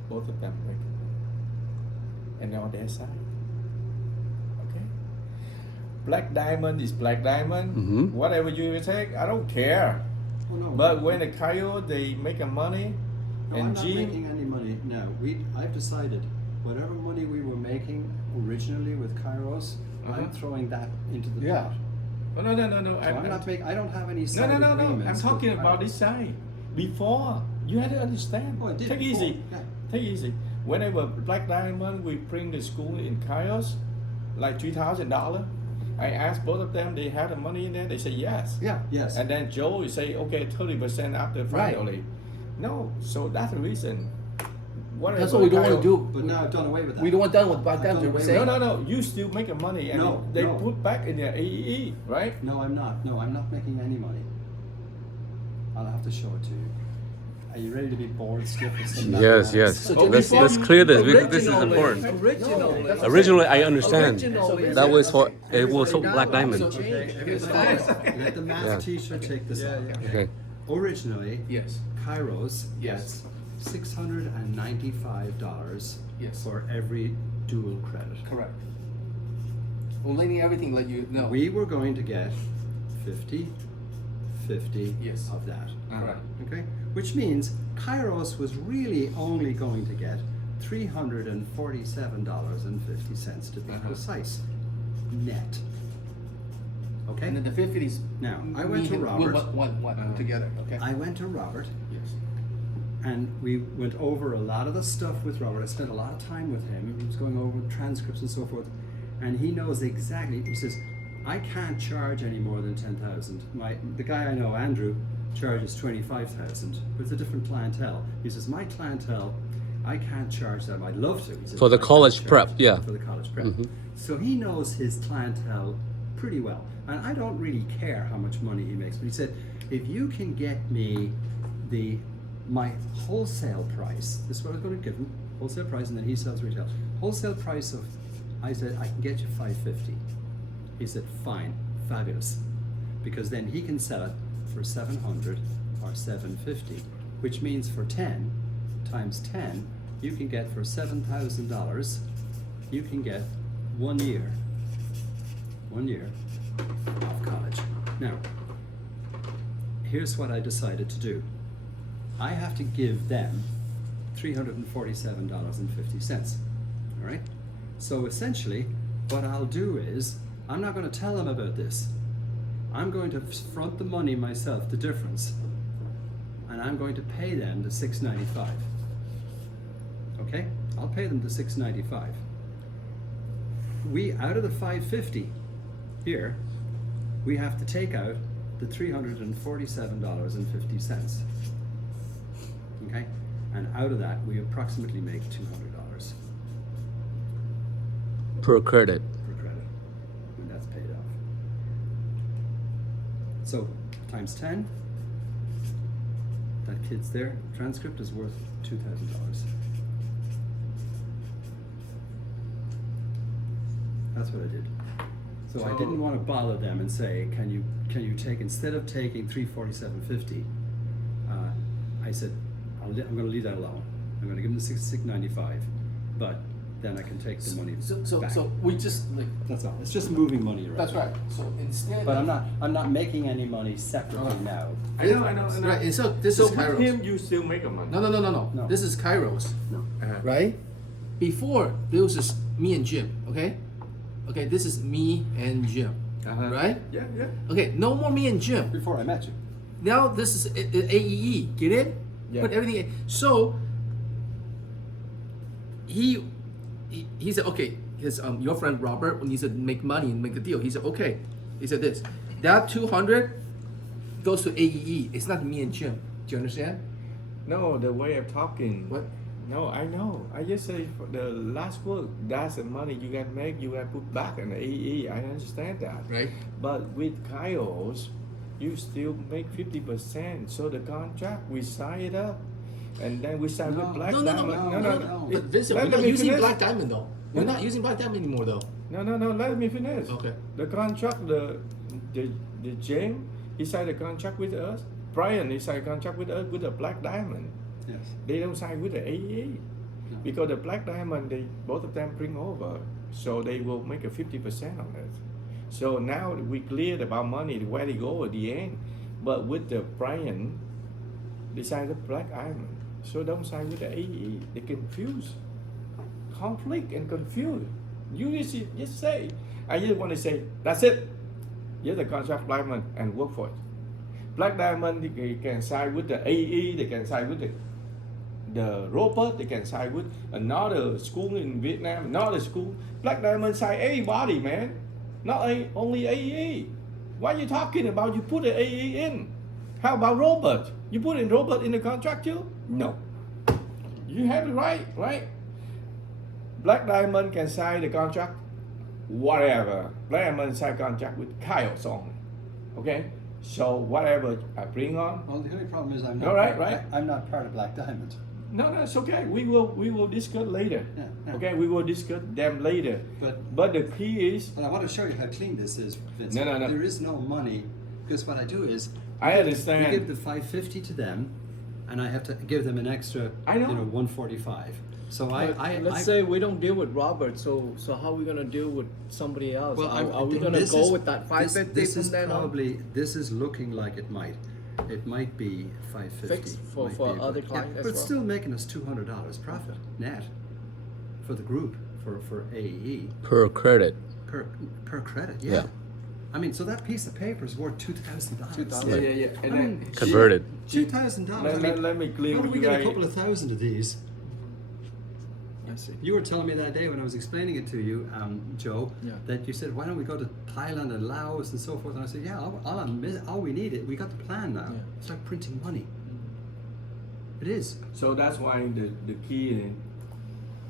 both of them make money, and they're on their side. Okay. Black Diamond is Black Diamond. Mhm. Whatever you take, I don't care. Oh, no. But when the Kyle they making money, No, I'm and not Jim, making any money now. I've decided whatever money we were making originally with Kairos, I'm Uh-huh. throwing that into the Yeah. pot. oh, no. So I'm not making. I don't have any No, side no. agreements I'm with talking about Kairos. this side. Before, you had to understand. Oh, I did Take before, easy. yeah. Take easy. Whenever Black Diamond, we bring the school in Kairos, like $3,000. I asked both of them, they had the money in there. They say yes. Yeah. Yes. And then Joe will say, okay, 30% after Right. finally. No, so that's the reason. Whatever That's what we don't Kyle- want to do. But now I've done away with that. We don't want done with black I've diamonds. done We're away saying. No. You still making money, and No, they no. put back in their AEE, right? No, I'm not. No, I'm not making any money. I'll have to show it to you. Are you ready to be bored stiff with some Yes, mathematics? yes. So let's before let's you- clear this because this is originally- important. Originally. No, that's Originally, I understand. Originally. That was for it was for black diamond. So Okay, change. everybody, let the math Yeah. teacher take this off. Okay. Originally, Yes. Kairos Yes. gets $695 Yes. for every dual credit. Correct. We're letting everything let you know. We were going to get 50, 50 Yes. of that. Correct. Okay? Which means Kairos was really only going to get $347.50 to be precise. Net. Okay? And then the 50s. Now, I went to Robert. One together. Okay. I went to Robert Yes. and we went over a lot of the stuff with Robert. I spent a lot of time with him. He was going over transcripts and so forth. And he knows exactly. He says, I can't charge any more than 10,000. The guy I know, Andrew, charges 25,000, but it's a different clientele. He says, my clientele, I can't charge them. I'd love to. He says, For the "I can't college charge prep, them yeah. For the college prep. So he knows his clientele pretty well. And I don't really care how much money he makes, but he said, if you can get me my wholesale price, this is what I was going to give him, wholesale price, and then he sells retail. Wholesale price of, I said, I can get you 550. He said, fine, fabulous. Because then he can sell it for 700 or 750, which means for 10 times 10, you can get for $7,000, you can get 1 year of college. Now, here's what I decided to do. I have to give them $347.50, all right? So essentially, what I'll do is, I'm not going to tell them about this. I'm going to front the money myself, the difference, and I'm going to pay them the $695. Okay? I'll pay them the $695. We, out of the $550 here, we have to take out the $347.50. Okay? And out of that, we approximately make $200 Per credit. per credit when that's paid off. So, times 10, that kid's there, transcript is worth $2,000. That's what I did. So I didn't want to bother them and say, can you take, instead of taking $347.50, I said, I'm going to leave that alone. I'm going to give them the $695, but then I can take the money back. So we just like. That's all. It's just moving money around. That's right. So instead. But I'm not making any money separately now. I know. Right. And so this So is with Kairos. him, you still make a money. No. No. This is Kairos. No. Right? Before this was just me and Jim. Okay. Okay. This is me and Jim. Uh-huh. Right? Yeah. Okay. No more me and Jim. Before I met you. Now this is AEE. Get it? Yeah. Put everything. So he said, okay. His your friend Robert, when he said make money and make a deal, he said okay. He said this. That 200 goes to AEE. It's not me and Jim. Do you understand? No, the way of talking. What? No, I know. I just say for the last work, that's the money you got make, you got put back in the AE. I understand that. Right. But with Kairos, you still make 50%. So the contract, we sign it up. And then we sign No. with Black No. Diamond. no. But Vincent, Let we're not me using finish. Black Diamond though. We're not using Black Diamond anymore though. No, let me finish. Okay. The contract, the James, he signed a contract with us. Brian, he signed a contract with us with the Black Diamond. Yes. They don't sign with the AEA. No. Because the Black Diamond, both of them bring over. So they will make a 50% on it. So now we cleared about money, where they go at the end. But with the Brian, they sign with Black Diamond. So don't sign with the AEA. They confuse. Conflict and confuse. You just say, I just want to say, that's it. Here's the contract Black Diamond and work for it. Black Diamond, they can sign with the AE, they can sign with the Roper, they can sign with another school in Vietnam, another school. Black Diamond sign everybody, man. Not only AE. Why are you talking about you put an AE in? How about Robert? You put in Robert in the contract too? No. You have the right? Black Diamond can sign the contract, whatever. Black Diamond sign contract with Kyle Song. Okay? So whatever I bring on. Well, the only problem is I'm not. All right, right. I'm not part of Black Diamond. No, it's okay. We will discuss later. Yeah. Okay, we will discuss them later. But the key is But I want to show you how clean this is, Vince. No. There is no money because what I do is I we understand. give the 550 to them, and I have to give them an extra. I know. 145. So Let's say we don't deal with Robert, so how are we gonna deal with somebody else? Well, are we gonna go with that 550 This is from then on? probably. This is looking like it might. It might be 550. Fixed for Might be able- other clients as but well. still making us $200 profit net for the group for AE Per credit. per credit. Yeah. I mean, so that piece of paper is worth $2,000. $2,000. yeah. And I then mean, Converted. $2,000. let me clear How do with we you get a guys. couple of thousand of these? I see. You were telling me that day when I was explaining it to you, Joe, Yeah. that you said, why don't we go to Thailand and Laos and so forth? And I said, yeah, all we need it. We got the plan now. Yeah. It's like printing money. It is. So that's why the key in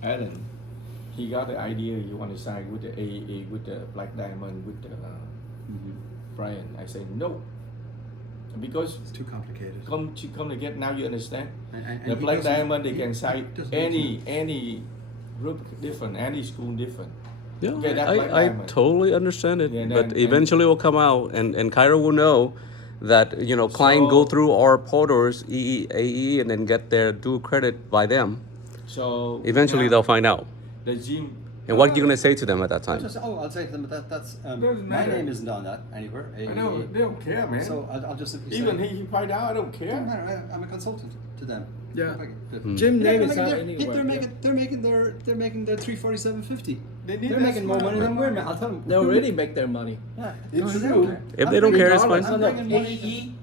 Alan, he got the idea he want to sign with the AEA, with the Black Diamond, with the Brian. I say no, because It's too complicated. come to get now you understand. And The he Black doesn't- Diamond they he can sign doesn't any group different, any school different. Yeah, Okay, that Black I Diamond. totally understand it. Yeah, but then- eventually it will come out, and Cairo will know that client go So- through our portals, AE, and then get their due credit by them. So Eventually now they'll find out. the gym. And what are you gonna say to them at that time? I'll say to them, but that's Doesn't my matter. name isn't on that anywhere. I know they don't care, man. So I'll just simply Even say, he find out, I don't doesn't care. matter, I'm a consultant to them. Yeah. Okay. Jim Yeah, name they're is not making anywhere. they're making their 347.50. They need They're that making more smart money than we're money. making. I'll tell them. They already make their money. Yeah, It's no, they true. don't care. If I'm they don't bringing care, it's dollars. fine. I'm No, bringing money to- AE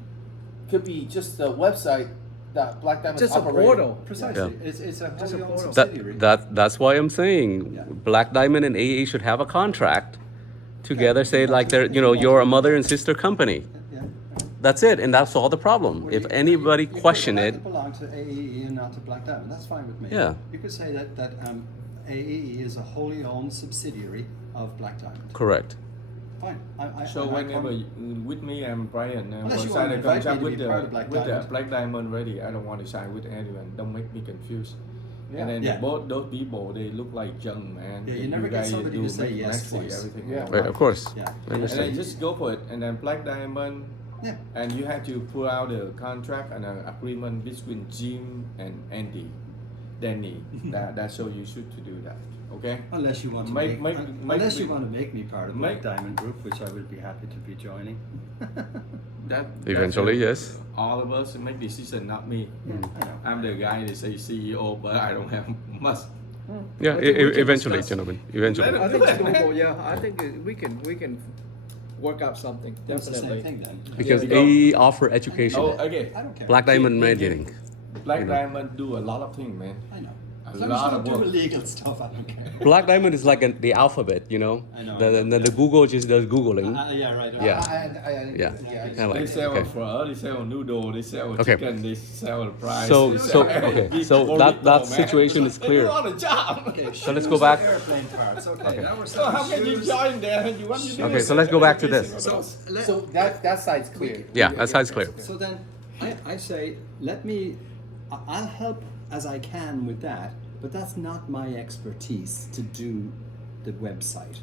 could be just the website that Black Diamond Just a operates. portal. Precisely. Yeah. It's a Just a wholly owned portal. subsidiary. That's why I'm saying Yeah. Black Diamond and AE should have a contract together. Say like they're you're a mother and sister company. Yeah. That's it, and that's solve the problem. Well, If you- anybody you could question let it, belong to AEE and not to Black Diamond. That's fine with me. Yeah. You could say that AEE is a wholly owned subsidiary of Black Diamond. correct. Fine. So whenever with me and Brian, Unless once you I want to invite contract me to with be part of Black the Diamond. Black Diamond ready, I don't want to sign with anyone. Don't make me confused. Yeah. And then Yeah. both those people, they look like junk, man. Yeah, you never get guys somebody do to say make yes messy, twice. everything. Yeah. else. Right, of course. Yeah. I And then understand. just go for it. And then Black Diamond, Yeah. and you have to pull out the contract and an agreement between Jim and Andy, Danny. That's so you should to do that. Okay. Unless you want to Make- make- unless you make- want to make me part of Black make- Diamond Group, which I would be happy to be joining. That Eventually, that's yes. All of us make decision, not me. I know. I'm the guy that say CEO, but I don't have much. Yeah, I think we can eventually, discuss. gentlemen. Eventually. Let I think Do it, it's man. doable. Yeah, I think we can work out something. It's the Definitely. same thing then. Because Yeah. AE offer education. Oh, okay. I don't care. Black Diamond Keep Engineering. Black Diamond do a lot of things, man. I know. A As long lot as of you don't work. do illegal stuff, I don't care. Black Diamond is like the alphabet, I know, The Google just does Googling. Yeah, right. Yeah. I Yeah. I like They it. sell Okay. pho, they sell noodle, they sell Okay. chicken, they sell fries. So- they so- sell okay, beef so that burrito, situation man. is clear. They do all the job. Okay, So let's shoes go back. and Airplane parts. Okay. Now we're So how selling can you shoes. join there? You want to do Okay, is so let's go back to this. So, So that side's clear. Yeah, that side's clear. So then, I say, I'll help as I can with that, but that's not my expertise to do the website.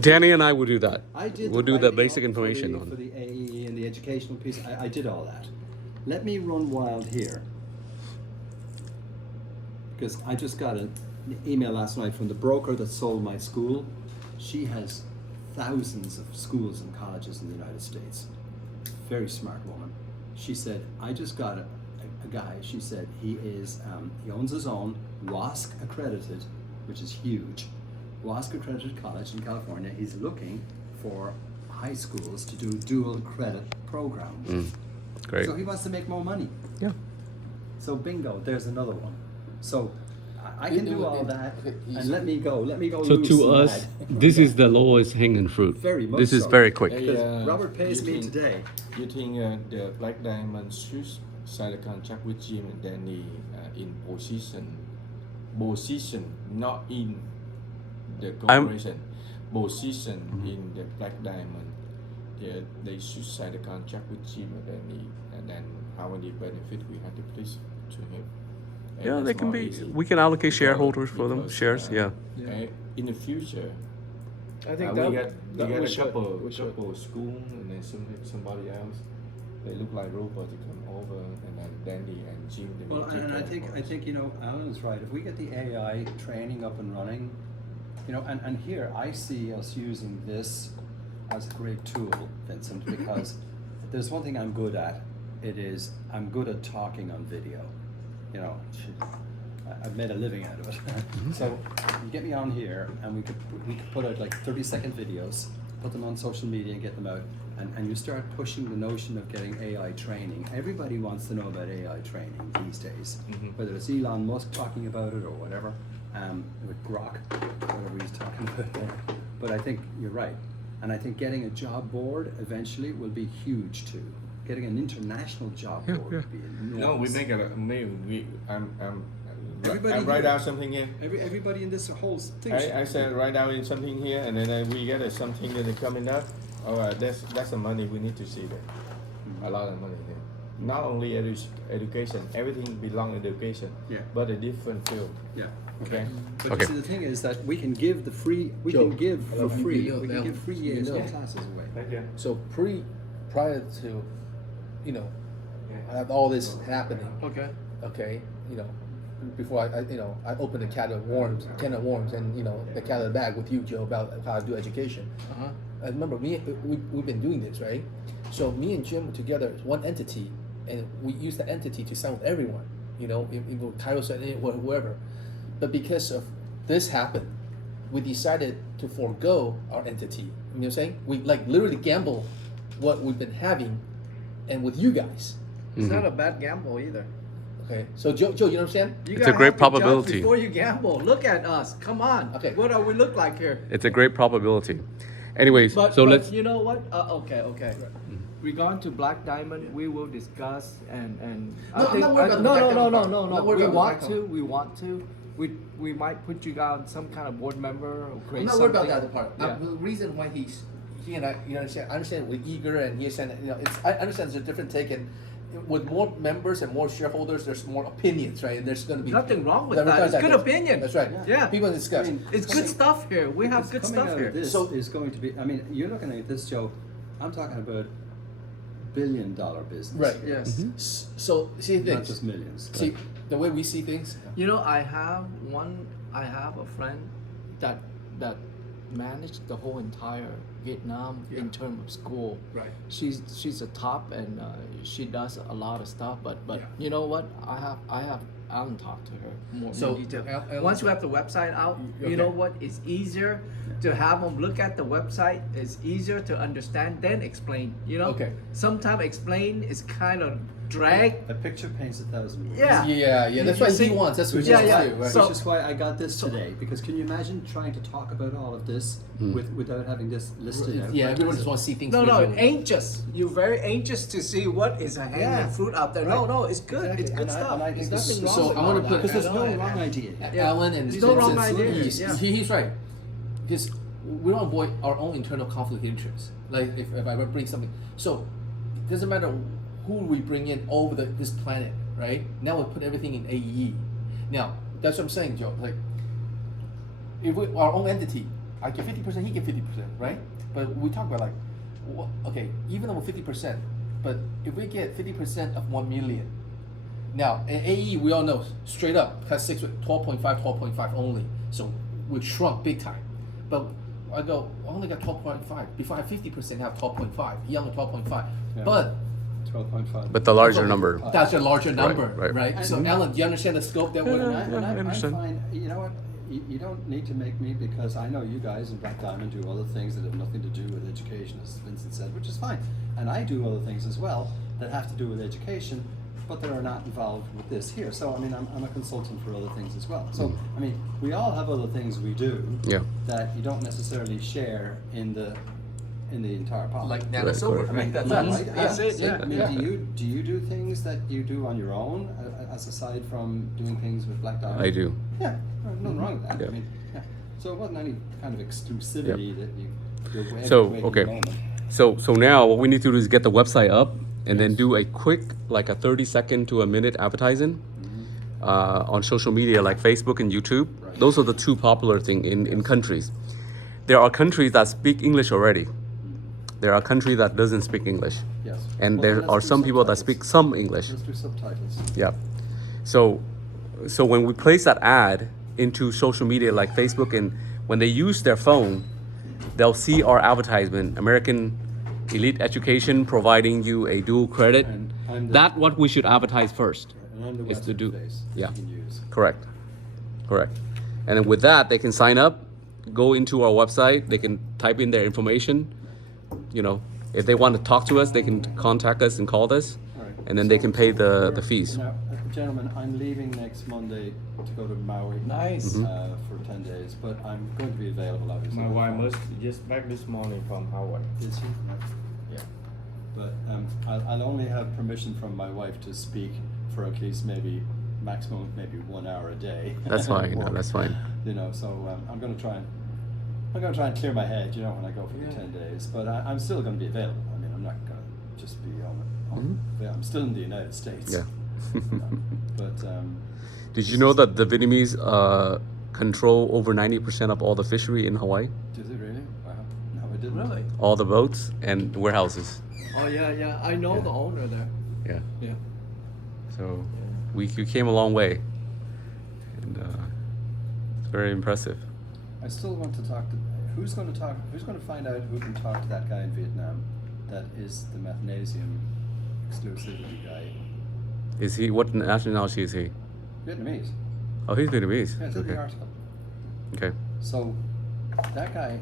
Danny and I will do that. I did. We'll do the writing basic up for information the, on for it. the AE and the educational piece. I did all that. Let me run wild here, because I just got an email last night from the broker that sold my school. She has thousands of schools and colleges in the United States. Very smart woman. She said, I just got a guy. She said he owns his own WASC accredited, which is huge. WASC accredited college in California. He's looking for high schools to do dual credit programs. Great. So he wants to make more money. Yeah. So bingo, there's another one. So I can do all that, and let me go. Let me go. So loose to and us, mad. this is the lowest hanging fruit. Very much This is so. very quick. Hey, Because Robert pays you me think- today. You think the Black Diamond should sign a contract with Jim and Danny in position, not in the corporation, position in the Black Diamond. Yeah, they should sign a contract with Jim and Danny, and then how many benefit we have to place to him. And Yeah, that's they can more be. easy. We can allocate Because- shareholders for them. because, Shares. Yeah. In the future, I think we that, got that a we should. couple We should. school and then somebody else. They look like robots to come over, and then Danny and Jim. They will Well, take and care I of think us. you know Alan's right. If we get the AI training up and running, you know, and here I see us using this as a great tool, Vincent, because there's one thing I'm good at. It is I'm good at talking on video. You know, I've made a living out of it. So you get me on here, and we could put out like 30-second videos, put them on social media, and get them out. And you start pushing the notion of getting AI training. Everybody wants to know about AI training these days, whether it's Elon Musk talking about it or whatever, with Grok, whatever he's talking about there. But I think you're right. And I think getting a job board eventually will be huge too. Getting an international job board would be enormous. No, we make a name. Everybody I write here. out something here. Everybody in this whole thing. I said write down in something here, and then we get something that is coming up. That's the money we need to see there. A lot of money there. Not only education, everything belongs in education. Yeah. But a different field. Yeah. Okay. But Okay. you see, the thing is that we can give the free. We Joe, can give for you free. know We can now, give free you years know. of classes away. Thank you. So prior to, you know, have all this happening. Okay. Okay, you know, before I opened a can of worms, and you know, the cat in the bag with you, Joe, about how to do education. Uh-huh. I remember we've been doing this, right? So me and Jim were together as one entity, and we used the entity to sign with everyone, you know, even Kairos and whoever. But because of this happened, we decided to forego our entity. You know what I'm saying? We like literally gamble what we've been having, and with you guys. It's not a bad gamble either. Okay, so Joe, you know what I'm saying? You It's a gotta great have to judge probability. before you gamble. Look at us. Come on. Okay. What do we look like here? It's a great probability. Anyways, But let's. you know what? Okay. Regarding to Black Diamond, we will discuss and No, I'm not worried about the Black Diamond part. I'm not worried We about the want Black to. We want to. We might put you down some kind of board member or create I'm not something. worried about that part. Yeah. The reason why he and I, you understand? I understand we're eager, and he said, you know, I understand there's a different take, and with more members and more shareholders, there's more opinions, right? And there's going to be Nothing wrong with There- that. It's there's- good opinion. That's right. Yeah. People discuss. I mean, It's good stuff here. We have good Coming stuff out here. of this So- is going to be. I mean, you're looking at this, Joe. I'm talking about billion-dollar business. Right. here. Yes. So see Not things. just millions. See the way we see things. You know, I have a friend that managed the whole entire Vietnam in terms of school. Right. She's a top, and she does a lot of stuff. But Yeah. you know what? I have Alan talk to her more So, detail. Alan- Once you have the website out, Okay. you know what? It's easier to have them look at the website. It's easier to understand than explain. You know. Okay. Sometimes explain is kind of drag. A picture paints 1,000 words. Yeah. Yeah. That's what he wants. That's what he Yeah, wants yeah. to do. Right? So- Which is why I got this today. Because can you imagine trying to talk about all of this without having this listed out? yeah, everyone just wants to see things. No, visually. anxious. You're very anxious to see what is a hanging Yeah. fruit out there. No, it's good. Exactly. It's good And stuff. I think There's this nothing is- wrong so with I wanna that put- Because there's at no all. wrong idea. Yeah. Alan and There's no wrong Vincent's- idea. He's, Yeah. he's right. Because we don't avoid our own internal conflict of interest. Like if I ever bring something, so it doesn't matter who we bring in over this planet, right? Now we put everything in AE. Now that's what I'm saying, Joe. Like if we our own entity, I get 50%, he get 50%, right? But we talk about like, okay, even though 50%, but if we get 50% of 1 million. Now, in AE, we all know, straight up, class 6 with 12.5 only. So we shrunk big time. But I go, I only got 12.5. Before I have 50%, I have 12.5. He only 12.5. Yeah. But 12.5. But the larger number. that's a larger number, right. right? So, Alan, do you understand the scope that we're And I understand. find, you know what, you don't need to make me, because I know you guys in Black Diamond do other things that have nothing to do with education, as Vincent said, which is fine. And I do other things as well that have to do with education. but that are not involved with this here. So I mean, I'm a consultant for other things as well. So I mean, we all have other things we do Yeah. that you don't necessarily share in the entire pot. Like Right, Nana Silver, correct. right? That's Right, that's it. I Yeah. mean, yeah. do you do things that you do on your own, as aside from doing things with Black Diamond? I do. Yeah, nothing wrong with that. Yeah. I mean, yeah. So it wasn't any kind of exclusivity that you're So, waiting okay. a moment. So now what we need to do is get the website up and then do a quick, like a 30-second to a minute advertising on social media like Facebook and YouTube. Right. Those are the two popular thing in countries. There are countries that speak English already. There are countries that doesn't speak English. Yes. And Well, there let's are do some people that subtitles. speak some English. Let's do subtitles. Yeah. So when we place that ad into social media like Facebook, and when they use their phone, they'll see our advertisement, American Elite Education providing you a dual credit. And I'm the- That what we should advertise first. And I'm the is to Western do. face that Yeah. you can use. Correct. Correct. And then with that, they can sign up, go into our website, they can type in their information. You know, if they want to talk to us, they can contact us and call us, All right. and then they can pay the we're- fees. Now, gentlemen, I'm leaving next Monday to go to Maui. Nice. For 10 days, but I'm going to be available, obviously. My wife must just back this morning from Hawaii. Is she? Yeah. But I'll only have permission from my wife to speak for at least maybe maximum maybe 1 hour a day. That's fine. No, that's fine. You know, so I'm going to try and clear my head. You know, when I go for the 10 days. But I'm still going to be available. I mean, I'm not going to just be on. I'm still in the United States. Yeah. But Did you know that the Vietnamese control over 90% of all the fishery in Hawaii? does it really? Wow. No, I didn't. Really? All the boats and warehouses. Oh yeah, yeah. I know the owner there. Yeah. Yeah. So we came a long way, and it's very impressive. I still want to talk to who's going to find out who can talk to that guy in Vietnam that is the Mathnasium exclusivity guy. Is he, what nationality is he? Vietnamese. Oh, he's Vietnamese. Yeah, it's in the Okay. article. Okay. So that guy,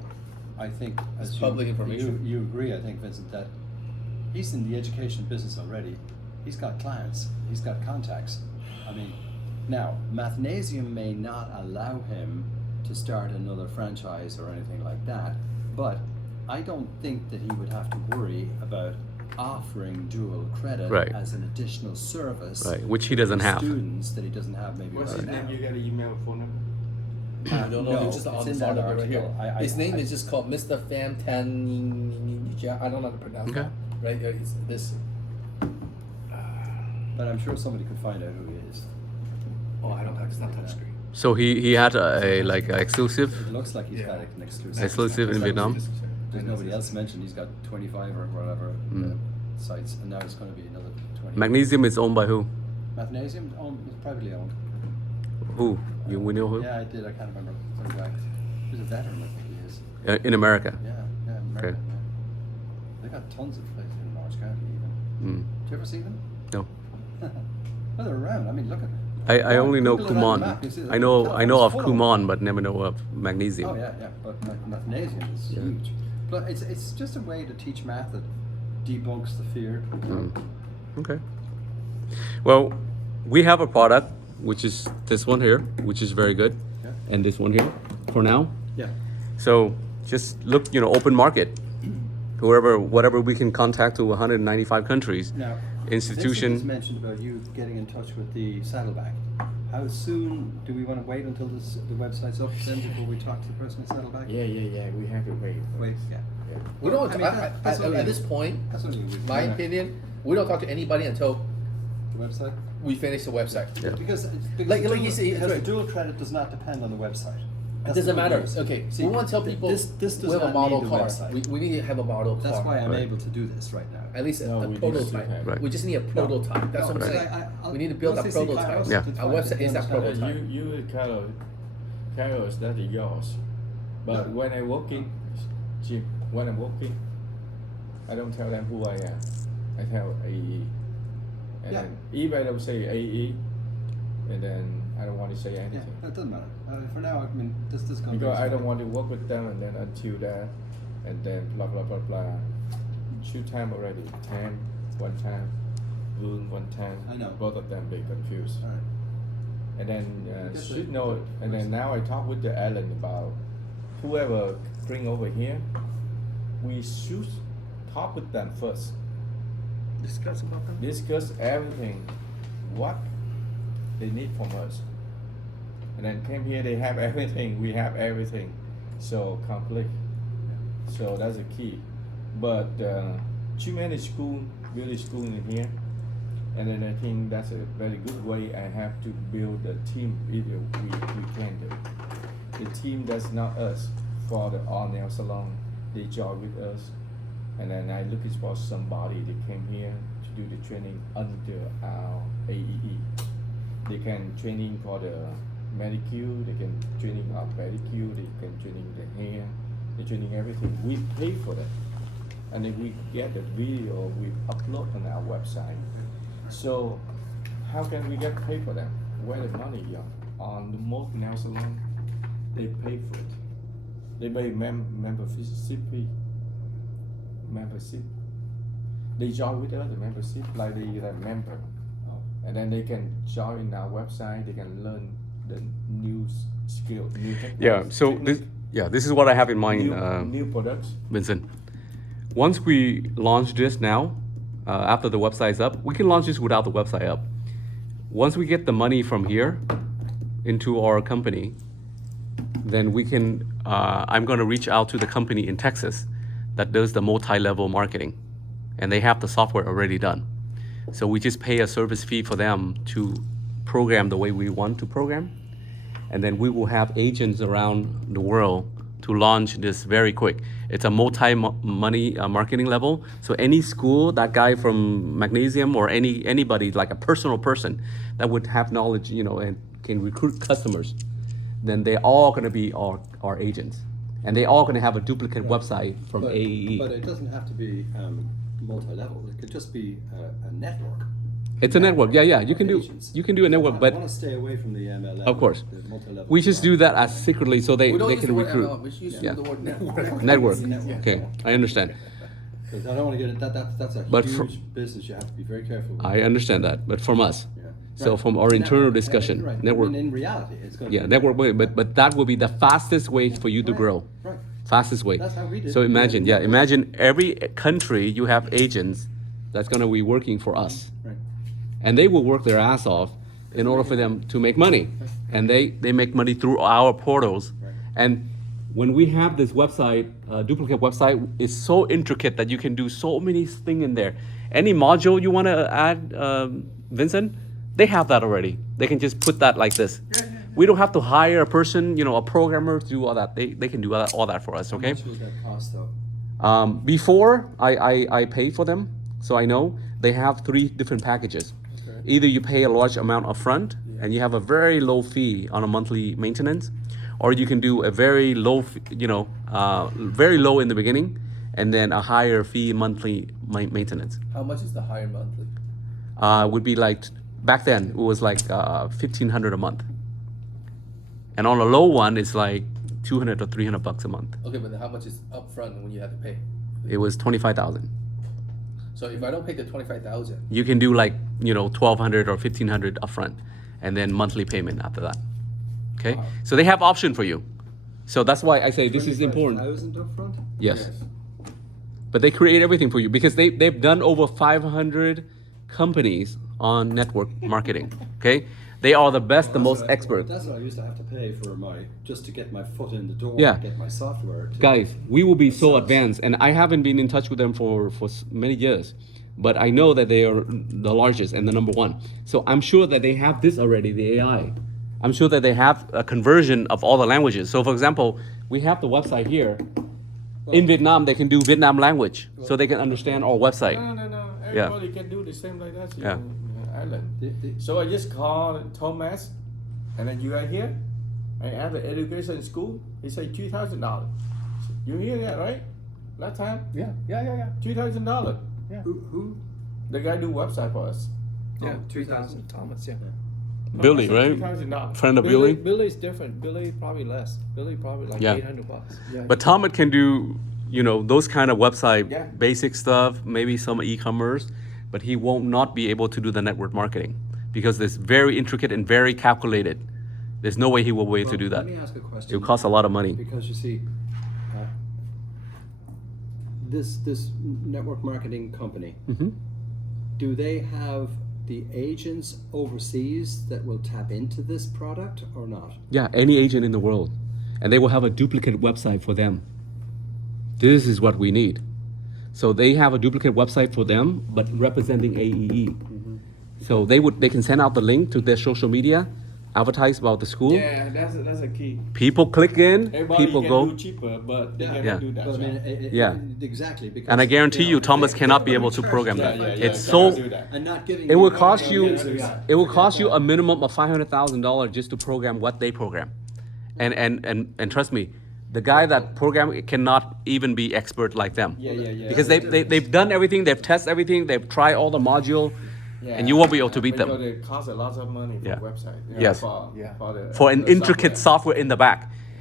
I think, as It's public information. You agree, I think, Vincent, that he's in the education business already. He's got clients. He's got contacts. I mean, now Mathnasium may not allow him to start another franchise or anything like that, but I don't think that he would have to worry about offering dual credit Right. as an additional service. Right, which he doesn't to have. Students that he doesn't have maybe What's right his name? now. You got an email phone number? I don't know. No, It's just it's on in the that side of it right here. article. His name is just called Mr. Pham Tan. I don't know how to pronounce Okay. that. Right? It's this. But I'm sure somebody could find out who he is. Oh, I don't know. It's not touchscreen. So he had a like a exclusive. It looks like he's got an exclusive. Exclusive in Vietnam? There's nobody else mentioned. He's got 25 or whatever Mm. sites, and now it's going to be another 20. Magnesium is owned by who? Mathnasium is privately owned. Who? We know who? Yeah, I did. I can't remember. Some guy. He's a veteran, I think he is. In America. Yeah, American, Okay. yeah. They got tons of places in Orange County, even. Mm. Did you ever see them? No. Well, they're around. I mean, look at them. I only know Google it on the Kumon. map, you see them. I know California's of full Kumon, but never know of magnesium. Oh yeah, but Mathnasium is Yeah. huge. But it's just a way to teach math that debunks the fear. Mm. Okay. Well, we have a product which is this one here, which is very good, Yeah. and this one here for now. Yeah. So just look, open market. Whatever we can contact to 195 countries. Now, Institution. Vincent has mentioned about you getting in touch with the Saddleback. How soon do we want to wait until the website's up then before we talk to the person at Saddleback? Yeah. We have to wait. Wait, yeah. Yeah. We don't. I mean, that's only- At this point, That's only my opinion, we don't talk to anybody until The website? we finish the website. Yeah. Because Like dual, you say, because right. the dual credit does not depend on the website. It That's doesn't the matter. news. Okay, See, we want to tell people this does we have a not model need the car. website. We need to have a model car. That's why I'm Right. able to do this right now. At least No, a we prototype. need to have- We just need a prototype. That's what I'm but saying. I'll- We need to build once a they see prototype. Carlos, Yeah. it's Our fine. website is that They understand prototype. You Carlos, that is yours. But No. when I'm working, Jim, when I'm working, I don't tell them who I am. I tell AE. And Yeah. then if I don't say AE, and then I don't want to say Yeah, anything. that doesn't matter. For now, I mean, this company. Because I don't want to work with them and then until that, and then blah blah blah blah. 2 times already, 10, 1 time. one time. I know. Both of them be confused. All right. And then Yes, should sir. know. And then now I talk with the Alan about whoever bring over here. We should talk with them first. Discuss about them. Discuss everything, what they need from us. And then came here, they have everything. We have everything. So conflict. So that's the key. But too many school, really school in here. And then I think that's a very good way. I have to build a team video we can do. The team that's not us for the all nail salon. They join with us. And then I looking for somebody that came here to do the training under our AEE. They can training for the manicure, they can training our pedicure, they can training the hair, they training everything. We pay for that. And then we get the video, we upload on our website. So how can we get paid for them? Where the money on the most nail salon, they pay for it. They pay membership fee. Membership. They join with us the membership like they are member. And then they can join our website, they can learn the new skill, new techniques. Yeah. So this is what I have in mind, new products. Vincent. Once we launch this now, after the website's up, we can launch this without the website up. Once we get the money from here into our company, then we can, I'm gonna reach out to the company in Texas that does the multi-level marketing, and they have the software already done. So we just pay a service fee for them to program the way we want to program, and then we will have agents around the world to launch this very quick. It's a multi-money marketing level. So any school, that guy from Magnesium or anybody, like a personal person that would have knowledge, and can recruit customers, then they're all gonna be our agents. And they all gonna have a duplicate website from But AEE. it doesn't have to be multi-level. It could just be a network. It's a network, yeah. You can do Agents. a network, I but want to stay away from the MLM. of course, the multi-level. we just do that as secretly so they We don't use can the word recruit. MLM, we use Yeah. the word network. Network. Network. Okay, I understand. Because I don't want to get it. That's a But huge business. You have to be very careful with. I understand that, but from us. Yeah. So Right. from our internal Network, discussion, right. network. I mean, in reality, it's going to Yeah, be network way, but that will be the fastest way for you to Right, grow. Right. Fastest way. That's how we did So it. imagine, Yeah. imagine every country you have agents that's gonna be working for us. Right. And they will work their ass off in order for them to make money. And they make money through our portals. Right. And when we have this website, duplicate website, it's so intricate that you can do so many things in there. Any module you wanna add, Vincent, they have that already. They can just put that like this. We don't have to hire a person, a programmer to do all that. They can do all that for us, okay? How much would that cost, though? Before I pay for them, so I know they have 3 different packages. Okay. Either you pay a large amount upfront and you have a very low fee on a monthly maintenance, or you can do a very low, very low in the beginning, and then a higher fee monthly maintenance. How much is the higher monthly? Would be like back then it was like $1,500 a month, and on a low one it's like $200 or $300 a month. Okay, but then how much is upfront when you have to pay? It was 25,000. So if I don't pay the 25,000, You can do like 1,200 or 1,500 upfront, and then monthly payment after that. Okay, Wow. so they have option for you. So that's why I say this is important. 25,000 up front? Yes. But they create everything for you because they've done over 500 companies on network marketing. Okay, they are the best, the most expert. That's what I used to have to pay for just to get my foot in the door. Yeah. Get my software. Guys, we will be so Sounds- advanced, and I haven't been in touch with them for many years, but I know that they are the largest and the number one. So I'm sure that they have this already, the AI. I'm sure that they have a conversion of all the languages. So for example, we have the website here. In Vietnam, they can do Vietnam language, so they can understand our website. No. Everybody can do the same like that Yeah. in Ireland. The- So I just called Thomas, and then you are here. I asked the education school. He said $2,000. You hear that, right? Last time, yeah. $2,000. Who? The guy do website for us. Yeah, 3,000. Thomas, yeah. Billy, Thomas said right? $2,000. Friend of Billy. Billy's different. Billy probably less. Billy probably like Yeah. $800. Yeah. But Tom can do, those kind of website Yeah. basic stuff, maybe some e-commerce. but he won't not be able to do the network marketing because it's very intricate and very calculated. There's no way he will be able to do that. Let me ask a question. It will cost a lot of money. Because you see, this network marketing company, do they have the agents overseas that will tap into this product or not? Yeah, any agent in the world. And they will have a duplicate website for them. This is what we need. So they have a duplicate website for them, but representing AEE. So they can send out the link to their social media, advertise about the school. Yeah, that's a key. People click in, Everybody people can go. do cheaper, but they cannot Yeah. do that. Well, I mean, job. Yeah. Exactly. Because, And I guarantee you, know, Thomas they- cannot be they're able to gonna program charge that. you It's cannot so. do that. and not giving It will you cost no you. users. It will cost you a minimum of $500,000 just to program what they program, and trust me, the guy that program it cannot even be expert like them. Yeah. Because they've done everything, they've tested everything, they've tried all the module, and you won't be able to beat them. Because it costs a lot of money for Yeah. website. Yes. For an the intricate software in the back.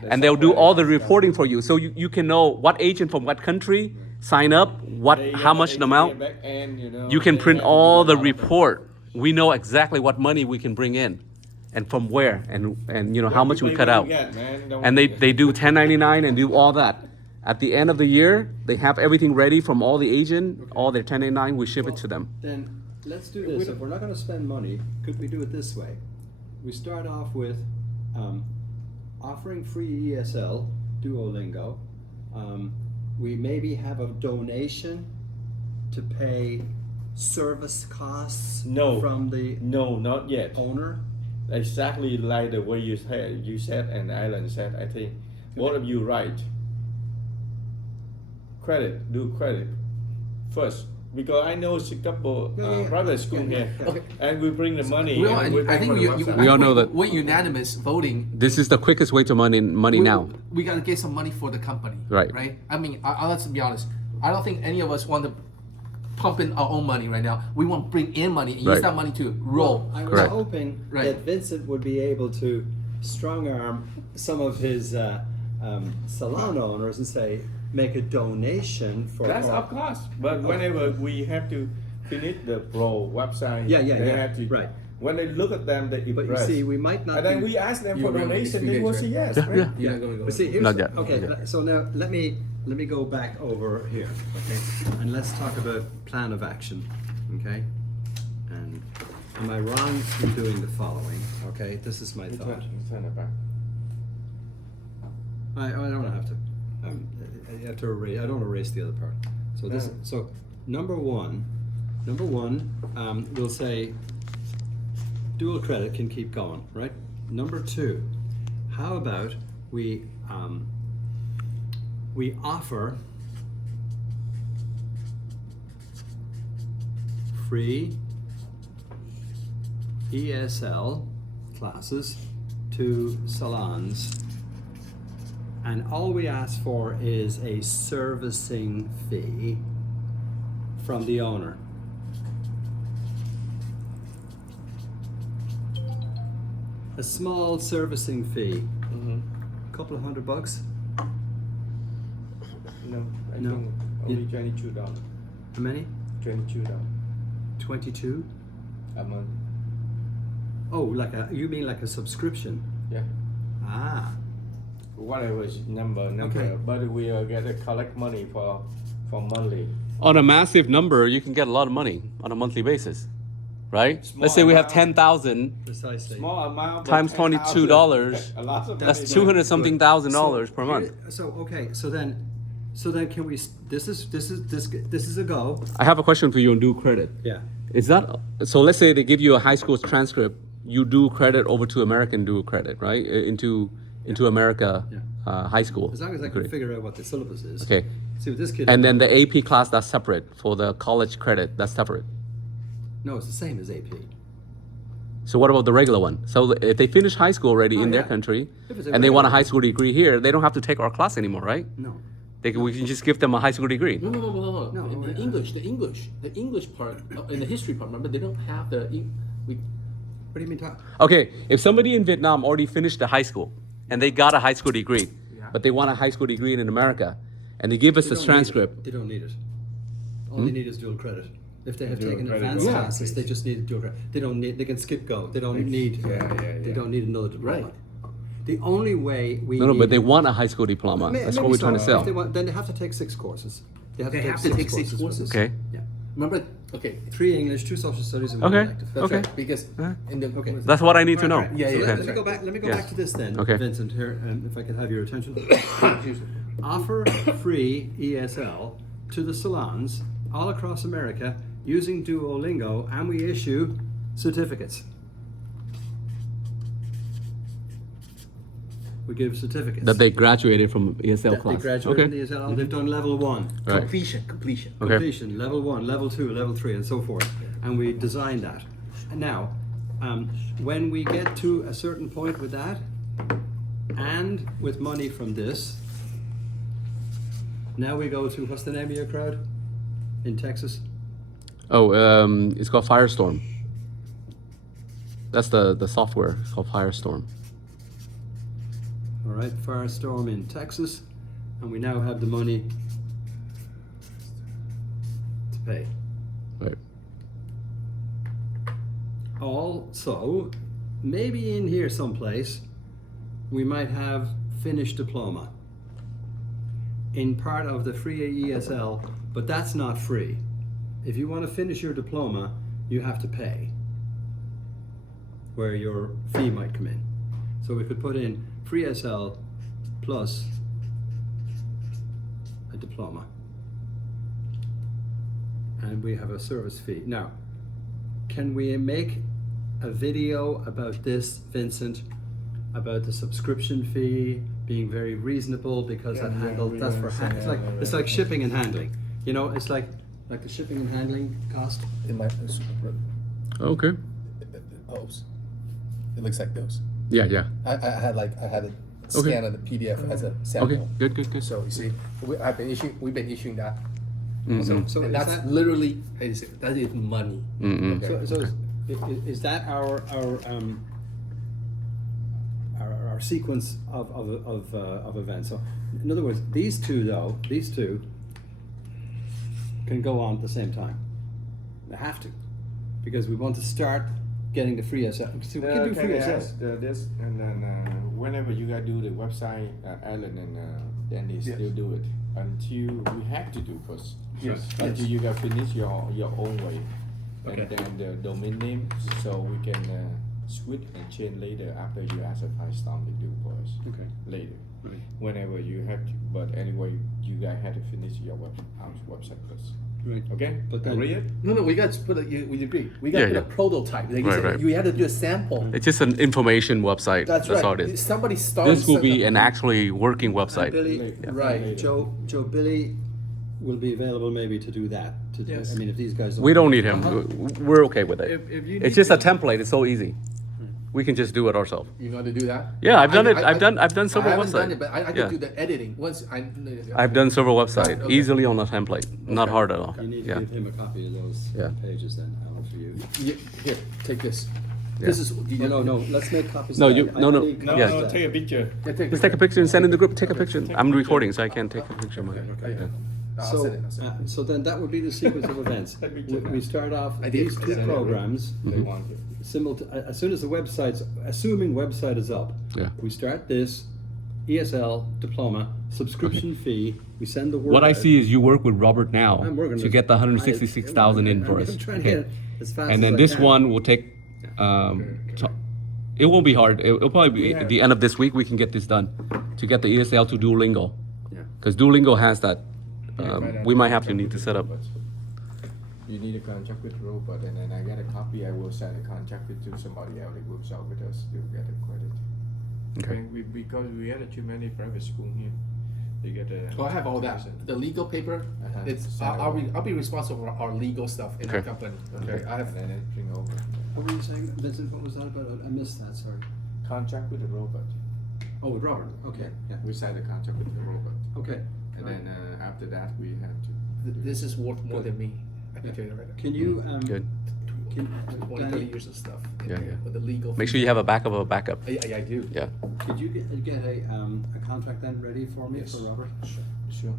And they'll do all the reporting for you. So you can know what agent from what country sign up, how much the amount. You can print all the report. We know exactly what money we can bring in and from where and how much we cut out. And they do 1099 and do all that. At the end of the year, they have everything ready from all the agent, all their 1099, we ship it to them. Then let's do this. If we're not going to spend money, could we do it this way? We start off with offering free ESL, Duolingo. We maybe have a donation to pay service costs No. from the No, not yet. owner. Exactly like the way you said and Alan said, I think. Both of you right. Do credit first. Because I know a couple private school here, and we bring the money. We all, and we I pay think for you, the you, website. We all know that- we're unanimous voting. This is the quickest way to money now. We gotta get some money for the company. Right. Right. I mean, let's be honest. I don't think any of us want to pump in our own money right now. We want to bring in money and use Right. that money to roll. I was Correct. hoping Right. that Vincent would be able to strong arm some of his salon owners and say, make a donation for. That's of course. But whenever we have to finish the pro website, Yeah, they yeah, have to. right. When they look at them, they But you impress. see, we might not. And then be- we ask them You for remember these donation, few they will days, say right? yes, Yeah, right? yeah. You're not gonna go. But see, here's, Not yet. okay. Not yet. So now let me go back over here, okay, and let's talk about plan of action, okay. And am I wrong in doing the following? Okay, this is my thought. Turn it back. I don't have to. I have to erase. I don't erase the other part. So this. No. So number one, we'll say dual credit can keep going, right? Number two, how about we offer free ESL classes to salons. And all we ask for is a servicing fee from the owner. A small servicing fee, couple of $100. No, I No. think only $22. How many? $22 22? a month. Oh, you mean like a subscription? Yeah. Ah, Whatever is number. Okay. But we get to collect money for monthly. On a massive number, you can get a lot of money on a monthly basis, right? Small Let's say we have amount. 10,000 precisely. Small amount. but times $10,000. $22. A lot of That's money, 200 something thousand dollars per here- month. So okay, so then can we? This is a go. I have a question for you on due credit. Yeah. Is that so? Let's say they give you a high school transcript. You do credit over to American due credit, right? Into America high school. As long as I can figure out what the syllabus is. Okay. See what this kid. And then the AP class that's separate for the college credit. That's separate. No, it's the same as AP. So what about the regular one? So if they finish high school already in their yeah. country, If it's a and they want a regular- high school degree here, they don't have to take our class anymore, right? No. We can just give them a high school degree. No. No, In yeah. the English part, in the history part. Remember, they don't have the. We, What do you mean talk? Okay, if somebody in Vietnam already finished the high school and they got a high school degree, but they want a high school degree in America, and they give us They the don't need it. transcript. They don't need it. All they need is dual credit. If they have Do a taken credit advanced card, classes, please. they just need to do a credit. They don't need. They can skip go. They don't need. They yeah. don't need another diploma. Right. The only way we No, need but they want a high school diploma. That's what we're trying to If sell. they want, then they have to take 6 courses. They have They to take have to take six for courses. this. Okay. Yeah. Remember, okay, 3 English, 2 social studies, and 1 Okay. elective. that's Okay. right. Because in the Okay. That's what I need to know. All right. Yeah, So yeah, let that's me go right. back. Let me go Yeah. back to this then, Okay. Vincent. Here, if I could have your attention. Excuse me. Offer free ESL to the salons all across America using Duolingo, and we issue certificates. We give certificates. That they graduated from ESL That class. they graduated Okay. in ESL. They've done level 1. Right. Completion. Okay. Completion, level 1, level 2, level 3, and so forth. And we design that. And now, when we get to a certain point with that, and with money from this, now we go to, what's the name of your crowd in Texas? Oh, it's called Firestorm. That's the software. It's called Firestorm. All right, Firestorm in Texas, and we now have the money to pay. Right. Also, maybe in here someplace, we might have Finnish diploma in part of the free ESL, but that's not free. If you want to finish your diploma, you have to pay, where your fee might come in. So we could put in free ESL plus a diploma, and we have a service fee. Now, can we make a video about this, Vincent, about the subscription fee being very reasonable, because Yeah, that yeah, handle we that's will for send it's it like out it's like shipping and handling. You know, it's like the shipping and handling cost. It might. Okay. Those. It looks like those. Yeah, yeah. I had a Okay. scan of the PDF as a sample. Okay. Good. So you see, we've been issuing that. Mm-mm. So And is that's that, literally that is money. Mm-mm. Okay. so is that our sequence of events? So in other words, these two can go on at the same time. They have to, because we want to start getting the free SL. So we can do free SL. This and then whenever you guys do the website, Alan and Danny still do it until we have to do first. Yes. Until you guys finish your own way, Okay. and then the domain name, so we can switch and change later after you ask a Firestorm to do for us Okay. later. Right. Whenever you have to, but anyway, you guys had to finish your our website first. Right. Okay, But then- read it. No, we got to put we agree. We got Yeah, to put yeah. a prototype. Like you Right, said, right. you had to do a sample. It's just an information website. That's right. all it is. Somebody started. This will be something. an actually working website. Billy, Later. Right. Joe, Billy will be available maybe to do that. Yes. I mean, if these guys don't. We don't need him. Uh-huh. We're okay with it. If you It's need just a to- template. It's so easy. We can just do it ourselves. You know how to do that? Yeah, I've done it. I- I've done several I haven't done websites. it, but I Yeah. can do the editing once I. I've done several websites Okay. easily on a template. Not hard at all. You need to Yeah. give him a copy of those Yeah. pages then, Alan, for you. Here, take this. Yeah. This is. No, let's make copies. No, of you- that. no, no. need No, copies Yeah. of that. take a picture. Yeah, take Just take a picture and send in the group. Take a picture. I'm recording, so I can't take a picture. Okay. Yeah. I'll So, send it. so then that would be the sequence of events. Let me We, check we that. start off I did. these two Send it. programs. They want it. As soon as the website's, assuming website is up, Yeah. we start this ESL diploma subscription fee. We send the word. What I out. see is you work with Robert now I'm working to with- get the 166,000 in for us. I'm trying to Okay. get it as fast And as then I this can. one will take. It won't be hard. It'll probably be Yeah. at the end of this week. We can get this done to get the ESL to Duolingo, Yeah. because Duolingo has that. Find We out might have to contract need to with set up. Robert. You need a contract with Robert, and then I get a copy. I will sign a contract with to somebody else that works out with us to get a credit. Okay. Because we had too many private school here. They get a. Oh, I have all that. The legal paper. Uh-huh. It's. Sign I'll be responsible for our legal stuff in the Okay. company. Okay, I have. and then it bring over. What were you saying, Vincent? What was that about? I missed that. Sorry. Contract with the Robert. Oh, with Robert. Okay. Yeah. We signed a contract with the Robert, Okay. and Right. then after that we have to. This is worth more than me. I can tell you that right now. Can you Good. Can, 20, 30 Danny, years of stuff. Yeah, yeah. With the legal. Make sure you have a backup of a backup. I do. Yeah. could you get a contract then ready for me Yes. for Robert? Sure.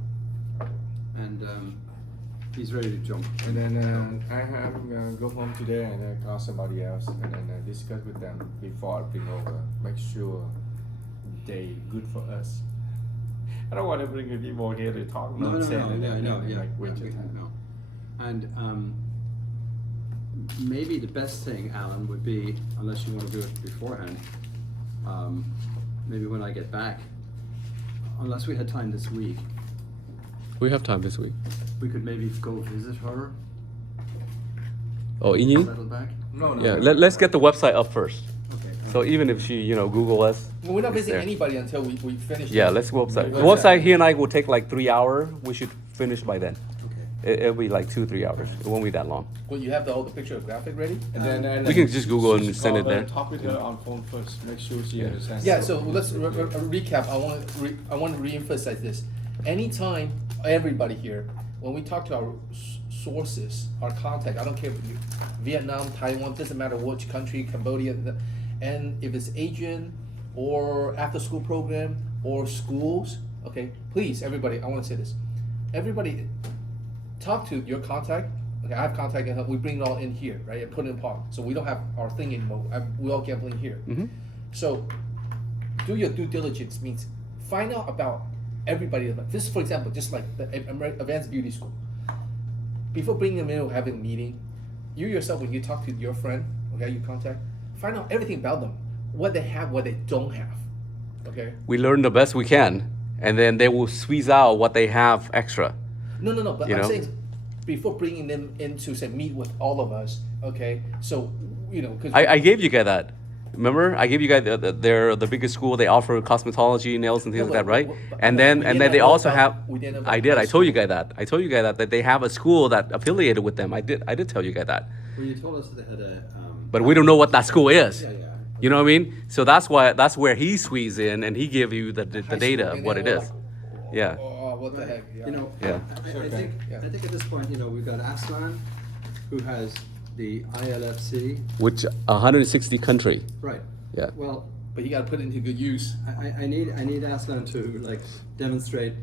And He's ready to jump. And then I have go home today and call somebody else and then discuss with them before I bring over. Make sure they good for us. I don't want to bring people here to talk No, nonsense and yeah, I then know, yeah. like waste your time. No. And maybe the best thing, Alan, would be, unless you want to do it beforehand, maybe when I get back, unless we had time this week, We have time this week. we could maybe go visit her, Oh, Inyi? settle back. No, Yeah, let's get the website up first. Okay. So even if she, Google us. Well, we're not it's visiting there. anybody until we finish. Yeah, this. let's go website. The Website. website, he and I will take like 3 hours. We should finish by then. Okay. It'll be like 2-3 hours. It won't be that long. Well, you have all the picture of graphic ready? And then We can just Google and just send call it her, there. Talk with her on phone first. Make sure she Yeah. understands. Yeah, so let's recap. I want to reemphasize this. Anytime, everybody here, when we talk to our sources, our contact, I don't care if you Vietnam, Taiwan, doesn't matter which country, Cambodia, and if it's Asian or after school program or schools, okay, please, everybody, I want to say this. Everybody, talk to your contact. Okay, I have contact and we bring it all in here, right? And put it in pod. So we don't have our thing anymore. We all gambling here. Mhm. So do your due diligence means find out about everybody. This, for example, just like the Advanced Beauty School. Before bringing them in or having a meeting, you yourself, when you talk to your friend, okay, you contact, find out everything about them, what they have, what they don't have, okay? We learn the best we can, and then they will squeeze out what they have extra. No, but You I'm know? saying before bringing them in to say meet with all of us, okay? So, because I gave you guys that. Remember, I gave you guys they're the biggest school. They offer cosmetology, nails, and things No, like that, but- right? but- And but then we and didn't then they know also about- have. we didn't know I about did. high I told you school. guys that. I told you guys that they have a school that affiliated with them. I did tell you guys that. Well, you told us that they had a. But we don't know what that school is. Yeah. You know what I mean? So that's where he squeezes in and he give you the high data school, of what and it then is. we're Yeah. Oh, what the heck? Yeah. Yeah. I think at this point, we've got Aslan, who has the ILFC. Which 160 country. Right. Yeah. Well, But you got to put it into good use. I need Aslan to demonstrate,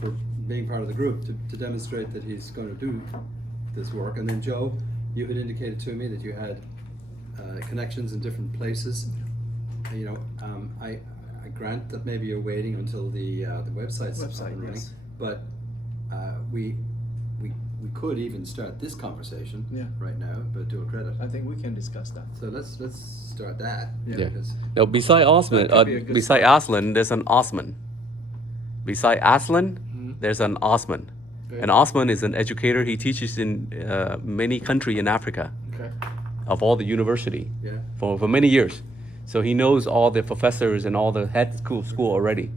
for being part of the group, to demonstrate that he's going to do this work. And then Joe, you had indicated to me that you had connections in different places. I grant that maybe you're waiting until the website's up Website, and running, yes. but we could even start this conversation Yeah. right now, but do a credit. I think we can discuss that. So let's start that. Yeah. because- Now, beside Osman, That could be a good beside Aslan, there's an Osman. Beside Aslan, there's an Osman. And Osman is an educator. He teaches in many countries in Africa, Okay. of all the university, Yeah. for many years. So he knows all the professors and all the head school already.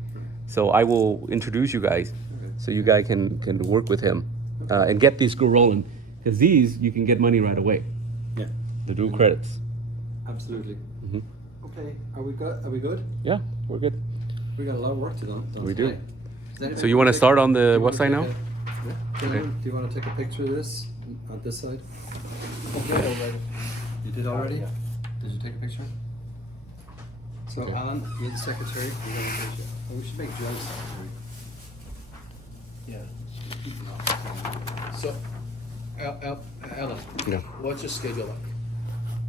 So I will introduce you guys, so you guys can work with him and get these school rolling. Because these you can get money right away. Yeah. The dual credits. Absolutely. Mhm. Okay, are we good? Are we good? Yeah, we're good. We got a lot of work to do. We do. today. Does anybody So you want to take- start on do the you wanna website take now? Gentlemen, do you want to take a picture of this on this side? You did already? Yeah. Did you take a picture? So Okay. Alan, you're the secretary. You're gonna take Joe. Oh, we should make Joe secretary. Yeah. No. So, Alan, Yeah. what's your schedule like?